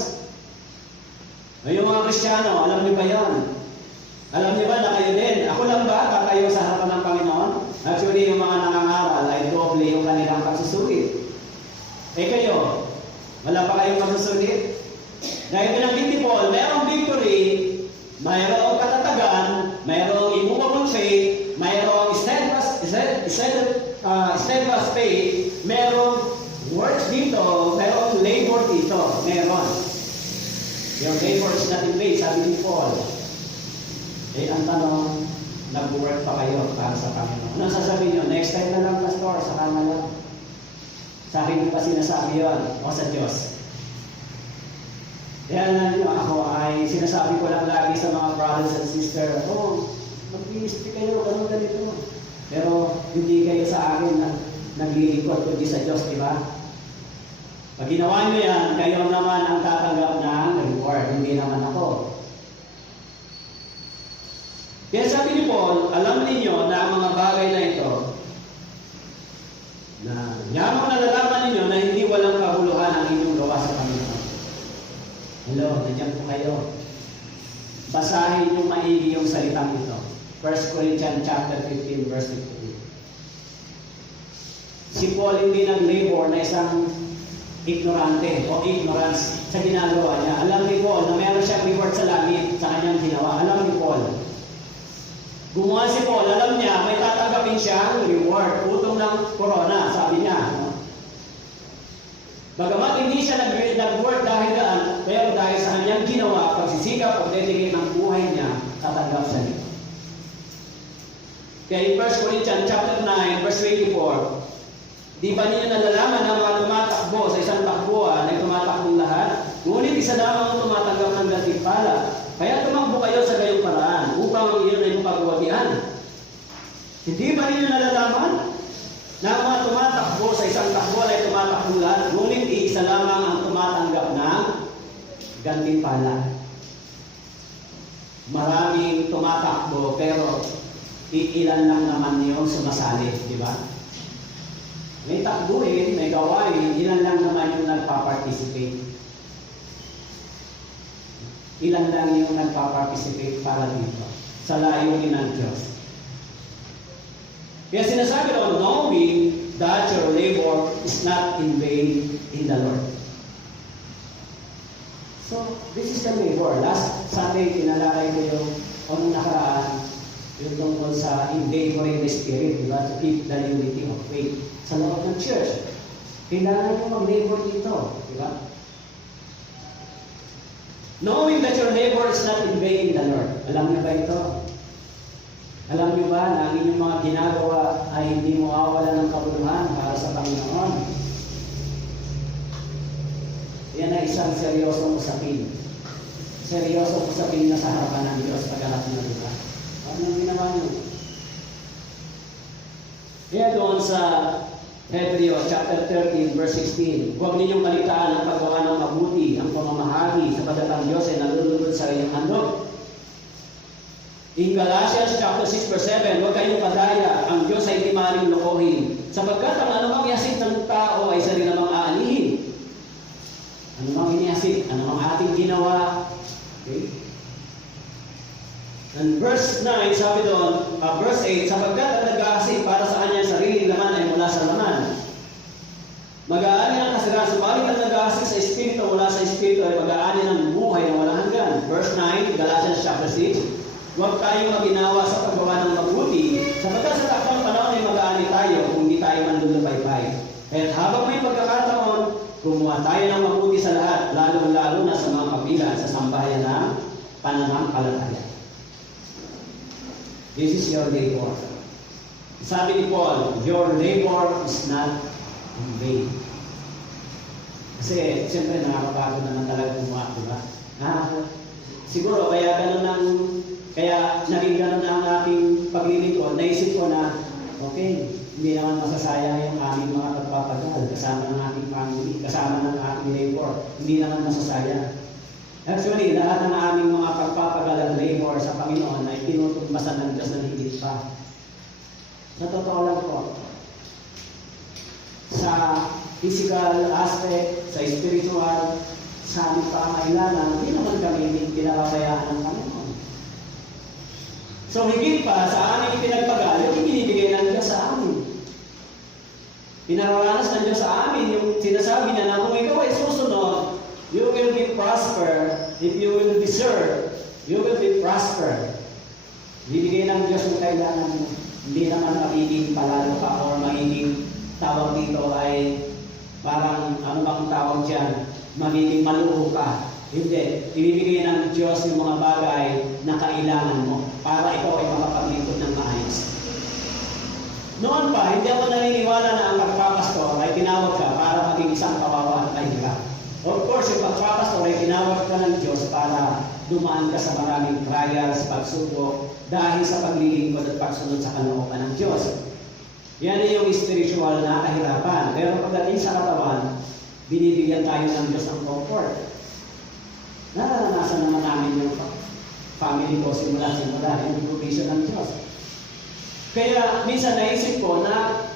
Yung mga Kristiyano, alam niyo ba yan? Alam niyo ba na kayo din? Ako lang ba tatayo sa harapan ng Panginoon? Actually, yung mga nangangaral ay doble yung kanilang pagsusulit. Eh kayo, wala pa kayong pagsusulit? Dahil pinanggit ni Paul, mayroong victory, mayroong katatagan, mayroong immovable faith, mayroong steadfast faith, mayroong works dito, mayroong labor dito, mayroon. Yung labor is not in vain, sabi ni Paul. Eh, ang tanong, nag-work pa kayo para sa Panginoon. Ano sasabihin nyo? Next time na lang, Pastor, sa kama lang. Sa akin pa sinasabi yun, o sa Diyos. Kaya na nyo, ako ay sinasabi ko lang lagi sa mga brothers and sisters, mag-ministry kayo, ganun ganito. Pero hindi kayo sa akin na naglilingkod kundi sa Diyos, di ba? Pag ginawa nyo yan, kayo naman ang tatanggap ng reward, hindi naman ako. Kaya sabi ni Paul, alam ninyo na ang mga bagay na ito, na yamang nalalaman ninyo na hindi walang kahuluhan ang inyong gawa sa Panginoon. Hello, nandiyan po kayo. Basahin yung maigi yung salitang ito. 1 Corinthians chapter 15, verse 15. Si Paul hindi nag-labor na isang ignorante o ignorance sa ginagawa niya. Alam ni Paul na meron siyang reward sa langit sa kanyang ginawa. Alam ni Paul. Gumawa si Paul, alam niya, may tatanggapin siyang reward. Utong ng corona, sabi niya. Bagamat hindi siya nag-work dahil daan, pero dahil sa kanyang ginawa, pagsisikap, pagdedicate ng buhay niya, tatanggap siya nito. Kaya in 1 Corinthians chapter 9, verse 24, di ba ninyo nalalaman na mga tumatakbo sa isang takbuhan ay tumatakbong lahat? Ngunit isa lamang ang tumatanggap ng gantimpala. Kaya tumakbo kayo sa gayong paraan upang ang iyon ay mapagwatian. Hindi ba ninyo nalalaman na ang mga tumatakbo sa isang takbuhan ay tumatakbo lahat? Ngunit isa lamang ang tumatanggap ng gantimpala. Maraming tumatakbo pero ilan lang naman yung sumasali, di ba? May takbuhin, may gawain, ilan lang naman yung nagpa-participate. Ilan lang yung nagpa-participate para dito sa layunin ng Diyos. Kaya sinasabi daw, knowing that your labor is not in vain in the Lord. So, this is the labor. Last Sunday, tinalakay ko yung nakaraan, yung tungkol sa laboring the Spirit, diba? To keep the unity of faith sa loob ng church. Kailangan nyo mag-labor dito, diba? Knowing that your labor is not in vain in the Lord. Alam niyo ba ito? Alam niyo ba na ang inyong mga ginagawa ay hindi mo awalan ng kabuluhan para sa Panginoon? Yan ay isang seryosong usapin. Seryosong usapin na sa harapan ng Diyos pagharap niyo, diba? Ano yung ginawa niyo? Kaya doon sa Hebreo chapter 13, verse 16, huwag ninyong kaligtaan ang paggawa ng mabuti, ang pamamahagi, sapagat ang Diyos ay nalulugod sa iyong handog. In Galatians chapter 6, verse 7, huwag kayong kadaya, ang Diyos ay hindi maaaring lokohin, sapagkat ang anumang yasit ng tao ay sarili namang aanihin. Anumang iniyasit, anumang ating ginawa. Okay? And verse 9, sabi doon, verse 8, sapagkat ang nag-aasik para sa kanya sariling laman ay mula sa laman. Mag-aani ng kasirahan, subalit ang nag-aasik sa Espiritu mula sa Espiritu ay mag-aani ng buhay na walang hanggan. Verse 9, Galatians chapter 6, huwag tayong maginawa sa paggawa ng mabuti, sapagkat sa takdang panahon ay mag-aani tayo kung hindi tayo manlulupaypay. At habang may pagkakataon, gumawa tayo ng mabuti sa lahat, lalo-lalo na sa mga kabilang sa sambahayan ng pananampalataya. This is your labor. Sabi ni Paul, your labor is not in vain. Kasi, siyempre, nakakapagod naman talaga gumawa, diba? Siguro, kaya naging ganun na ang aking paglilingkod. Naisip ko na, okay, hindi naman masasayang yung aming mga pagpapagal kasama ng ating family, kasama ng ating labor. Hindi naman masasayang. Actually, lahat ng aming mga pagpapagal at labor sa Panginoon ay tinutugmasan ng Diyos na higit pa. Sa totoo lang po, sa physical aspect, sa spiritual, sa aming pangailangan, hindi naman kami pinapabayaan ng Panginoon. So, higit pa sa aming pinagpagal, yung binibigay ng Diyos sa amin. Pinararanas ng Diyos sa amin yung sinasabi niya na kung ikaw ay susunod, you will be prosper. If you will be served, you will be prosper. Bibigay ng Diyos yung kailangan mo. Hindi naman magiging palalo ka or magiging tawag dito ay parang ano bang tawag dyan? Magiging maluho ka. Hindi. Ibibigay ng Diyos yung mga bagay na kailangan mo para ikaw ay makapaglingkod ng maayos. Noon pa, hindi ako naniniwala na ang pagpapastor ay tinawag ka para maging isang kawawa at mahirap. Of course, yung pagpapastor ay tinawag ka ng Diyos para dumaan ka sa maraming trials, pagsubok, dahil sa paglilingkod at pagsunod sa kalooban ng Diyos. Yan ay yung spiritual na kahirapan. Pero pagdating sa katawan, binibigyan tayo ng Diyos ng comfort. Naranasan naman namin yung family ko simula yung provision ng Diyos. Kaya minsan naisip ko na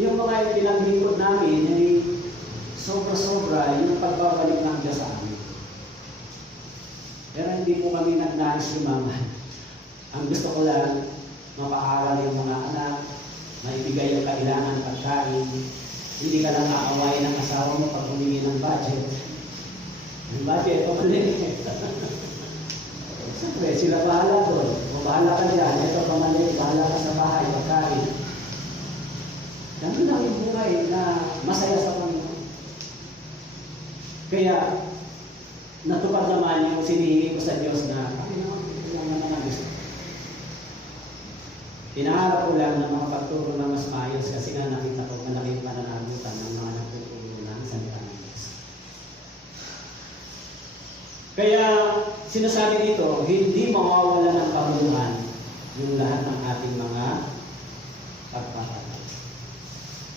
yung mga pinaglingkod namin ay sobra-sobra yung pagbabalik ng Diyos sa amin. Pero hindi po kami nagnais lumaman. Ang gusto ko lang, mapaaral yung mga anak, maibigay yung kailangan pagkain. Hindi ka lang aawain ng asawa mo pag humingi ng budget. Yung budget, pamalik. Siyempre, sila bahala doon. O bahala ka dyan. Ito pamalik, bahala ka sa bahay, pagkain. Ganun lang yung buhay na masaya sa Panginoon. Kaya, natupad naman yung sinihingi ko sa Diyos na, Panginoon, ito lang naman ang gusto. Pinaharap ko lang ng mga pagturo na mas maayos kasi nga nakita ko malaking pananagutan ng mga nagtuturo ng salita ng Diyos. Kaya, sinasabi dito, hindi mawawala ng kabuluhan yung lahat ng ating mga pagpapatay.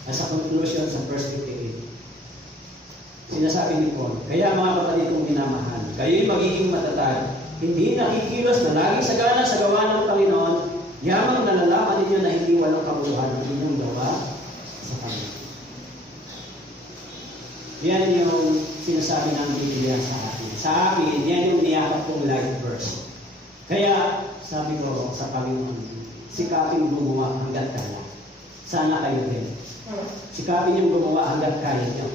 Sa conclusion sa verse 58, sinasabi ni Paul, kaya mga kapatid kong minamahal, kayo'y magiging matatag, hindi nakikilos na laging sagana sa gawa ng Panginoon, yamang nalalaman ninyo na hindi walang kabuluhan ang inyong gawa sa Panginoon. Yan yung sinasabi ng Biblia sa akin. Sa akin, yan yung niyakap kong life verse. Kaya, sabi ko sa Panginoon, sikapin gumawa hanggat kaya. Sana kayo din. Sikapin yung gumawa hanggat kaya nyo.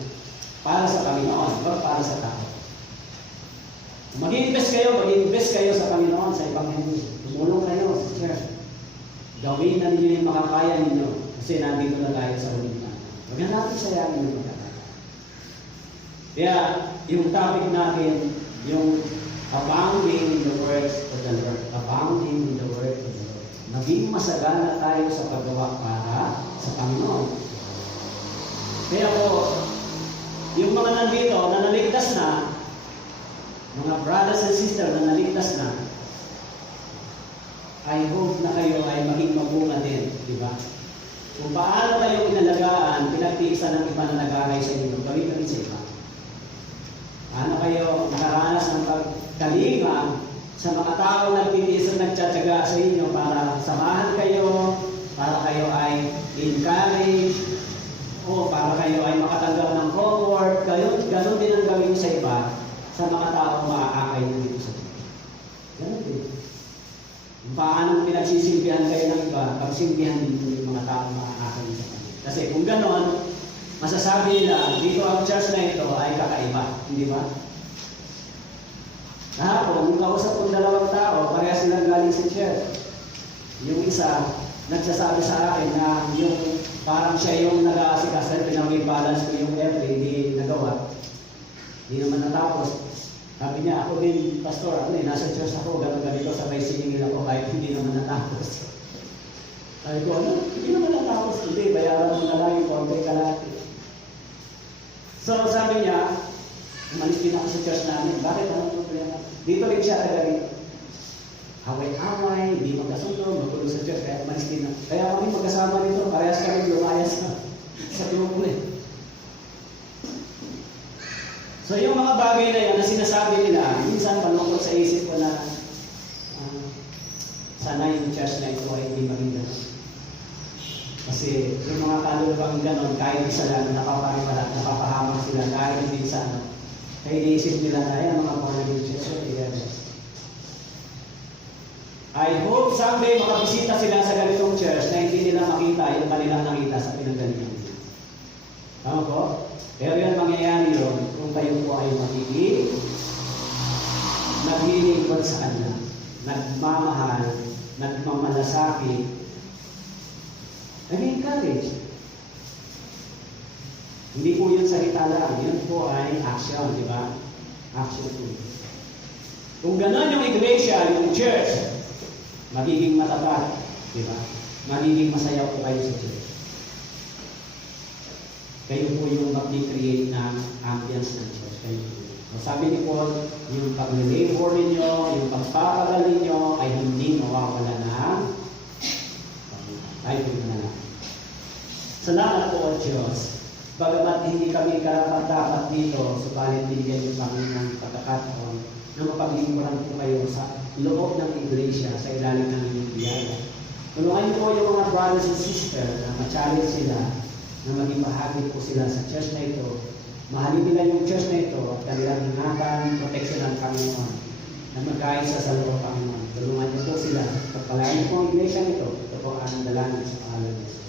Para sa Panginoon, o para sa tao. Mag-invest kayo sa Panginoon, sa Ebanghelyo. Tumulong kayo sa church. Gawin na ninyo yung makakaya ninyo kasi nandito na tayo sa huling panahon. Huwag na natin sayangin yung makakaya. Kaya, yung topic natin, yung abounding in the words of the Lord. Abounding in the word of the Lord. Maging masagana tayo sa paggawa para sa Panginoon. Kaya po, yung mga nandito na naligtas na, mga brothers and sisters na naligtas na, I hope na kayo ay maging mabunga din, di ba? Kung paano kayo inalagaan, pinagtiisan ng iba na nag-aray sa inyo, gawin ka rin sa iba. Paano kayo nakaranas ng pagkalinga sa mga tao na nagtitiis at nagtsatsaga sa inyo para samahan kayo, para kayo ay encourage, o para kayo ay makatanggap ng comfort, ganun din ang gawin sa iba sa mga tao makakakay dito sa inyo. Ganun din. paano pinagsisilbihan kayo ng iba, pagsilbihan din po yung mga tao makakaroon sa kanila. Kasi kung gano'n, masasabi nila, dito ang church na ito ay kakaiba, hindi ba? Kahapon, yung kausap kong dalawang tao, parehas silang galing sa church. Yung isa, nagsasabi sa akin na yung parang siya yung nag-aasikas, pinag-balance ko yung every, hindi nagawa. Hindi naman natapos. Sabi niya, ako din, pastor, nasa church ako, ganito, sabay siningil ako kahit hindi naman natapos. Sabi ko, hindi naman natapos, hindi, bayaran mo na lang yung konti kalahati. So sabi niya, umalis din ako sa church namin. Bakit? Ano problema? Dito rin siya tagaling. Away-away, hindi magkasundo, magulo sa church, kaya umalis din ako. Kaya kami magkasama nito, parehas kami lumayas sa tinukulit. So yung mga bagay na yan na sinasabi nila, minsan palungkot sa isip ko na sana yung church na ito ay hindi maging gano'n. Kasi yung mga kalulubang gano'n, kahit isa lang napapariwala, napapahamak sila kahit hindi sa ano. Kaya iniisip nila na yan mga mga church ay I hope someday makabisita sila sa ganitong church na hindi nila makita yung kanilang nakita sa pinanggalingan nila. Tama po? Pero yan mangyayari yun kung kayo po ay magiging naglilingkod sa kanila, nagmamahal, nagmamalasakit, nag-encourage. Hindi po yun salita lang, yun po ay action, di ba? Action po. Kung gano'n yung iglesia, yung church, magiging matapat, di ba? Magiging masaya po kayo sa church. Kayo po yung mag-create ng ambience ng church. Kayo po. So, sabi ni Paul, yung pag-labor ninyo, yung pagpapagal ninyo ay hindi mawawala ng tayo po na lang. Salamat po, O Diyos. Bagamat hindi kami karapat-dapat dito, subalit binigyan niyo kami ng pagkakataon na mapaglingkuran po kayo sa loob ng iglesia sa ilalim ng inyong biyaya. Tulungan niyo po yung mga brothers and sisters na ma-challenge sila na maging bahagi po sila sa church na ito. Mahalin nila yung church na ito at kanilang ingatan, proteksyon ng Panginoon na magkaisa sa loob ng Panginoon. Tulungan niyo po sila. Pagpalain niyo po ang iglesia nito. Ito po ang dalangin sa pangalan ng Jesus.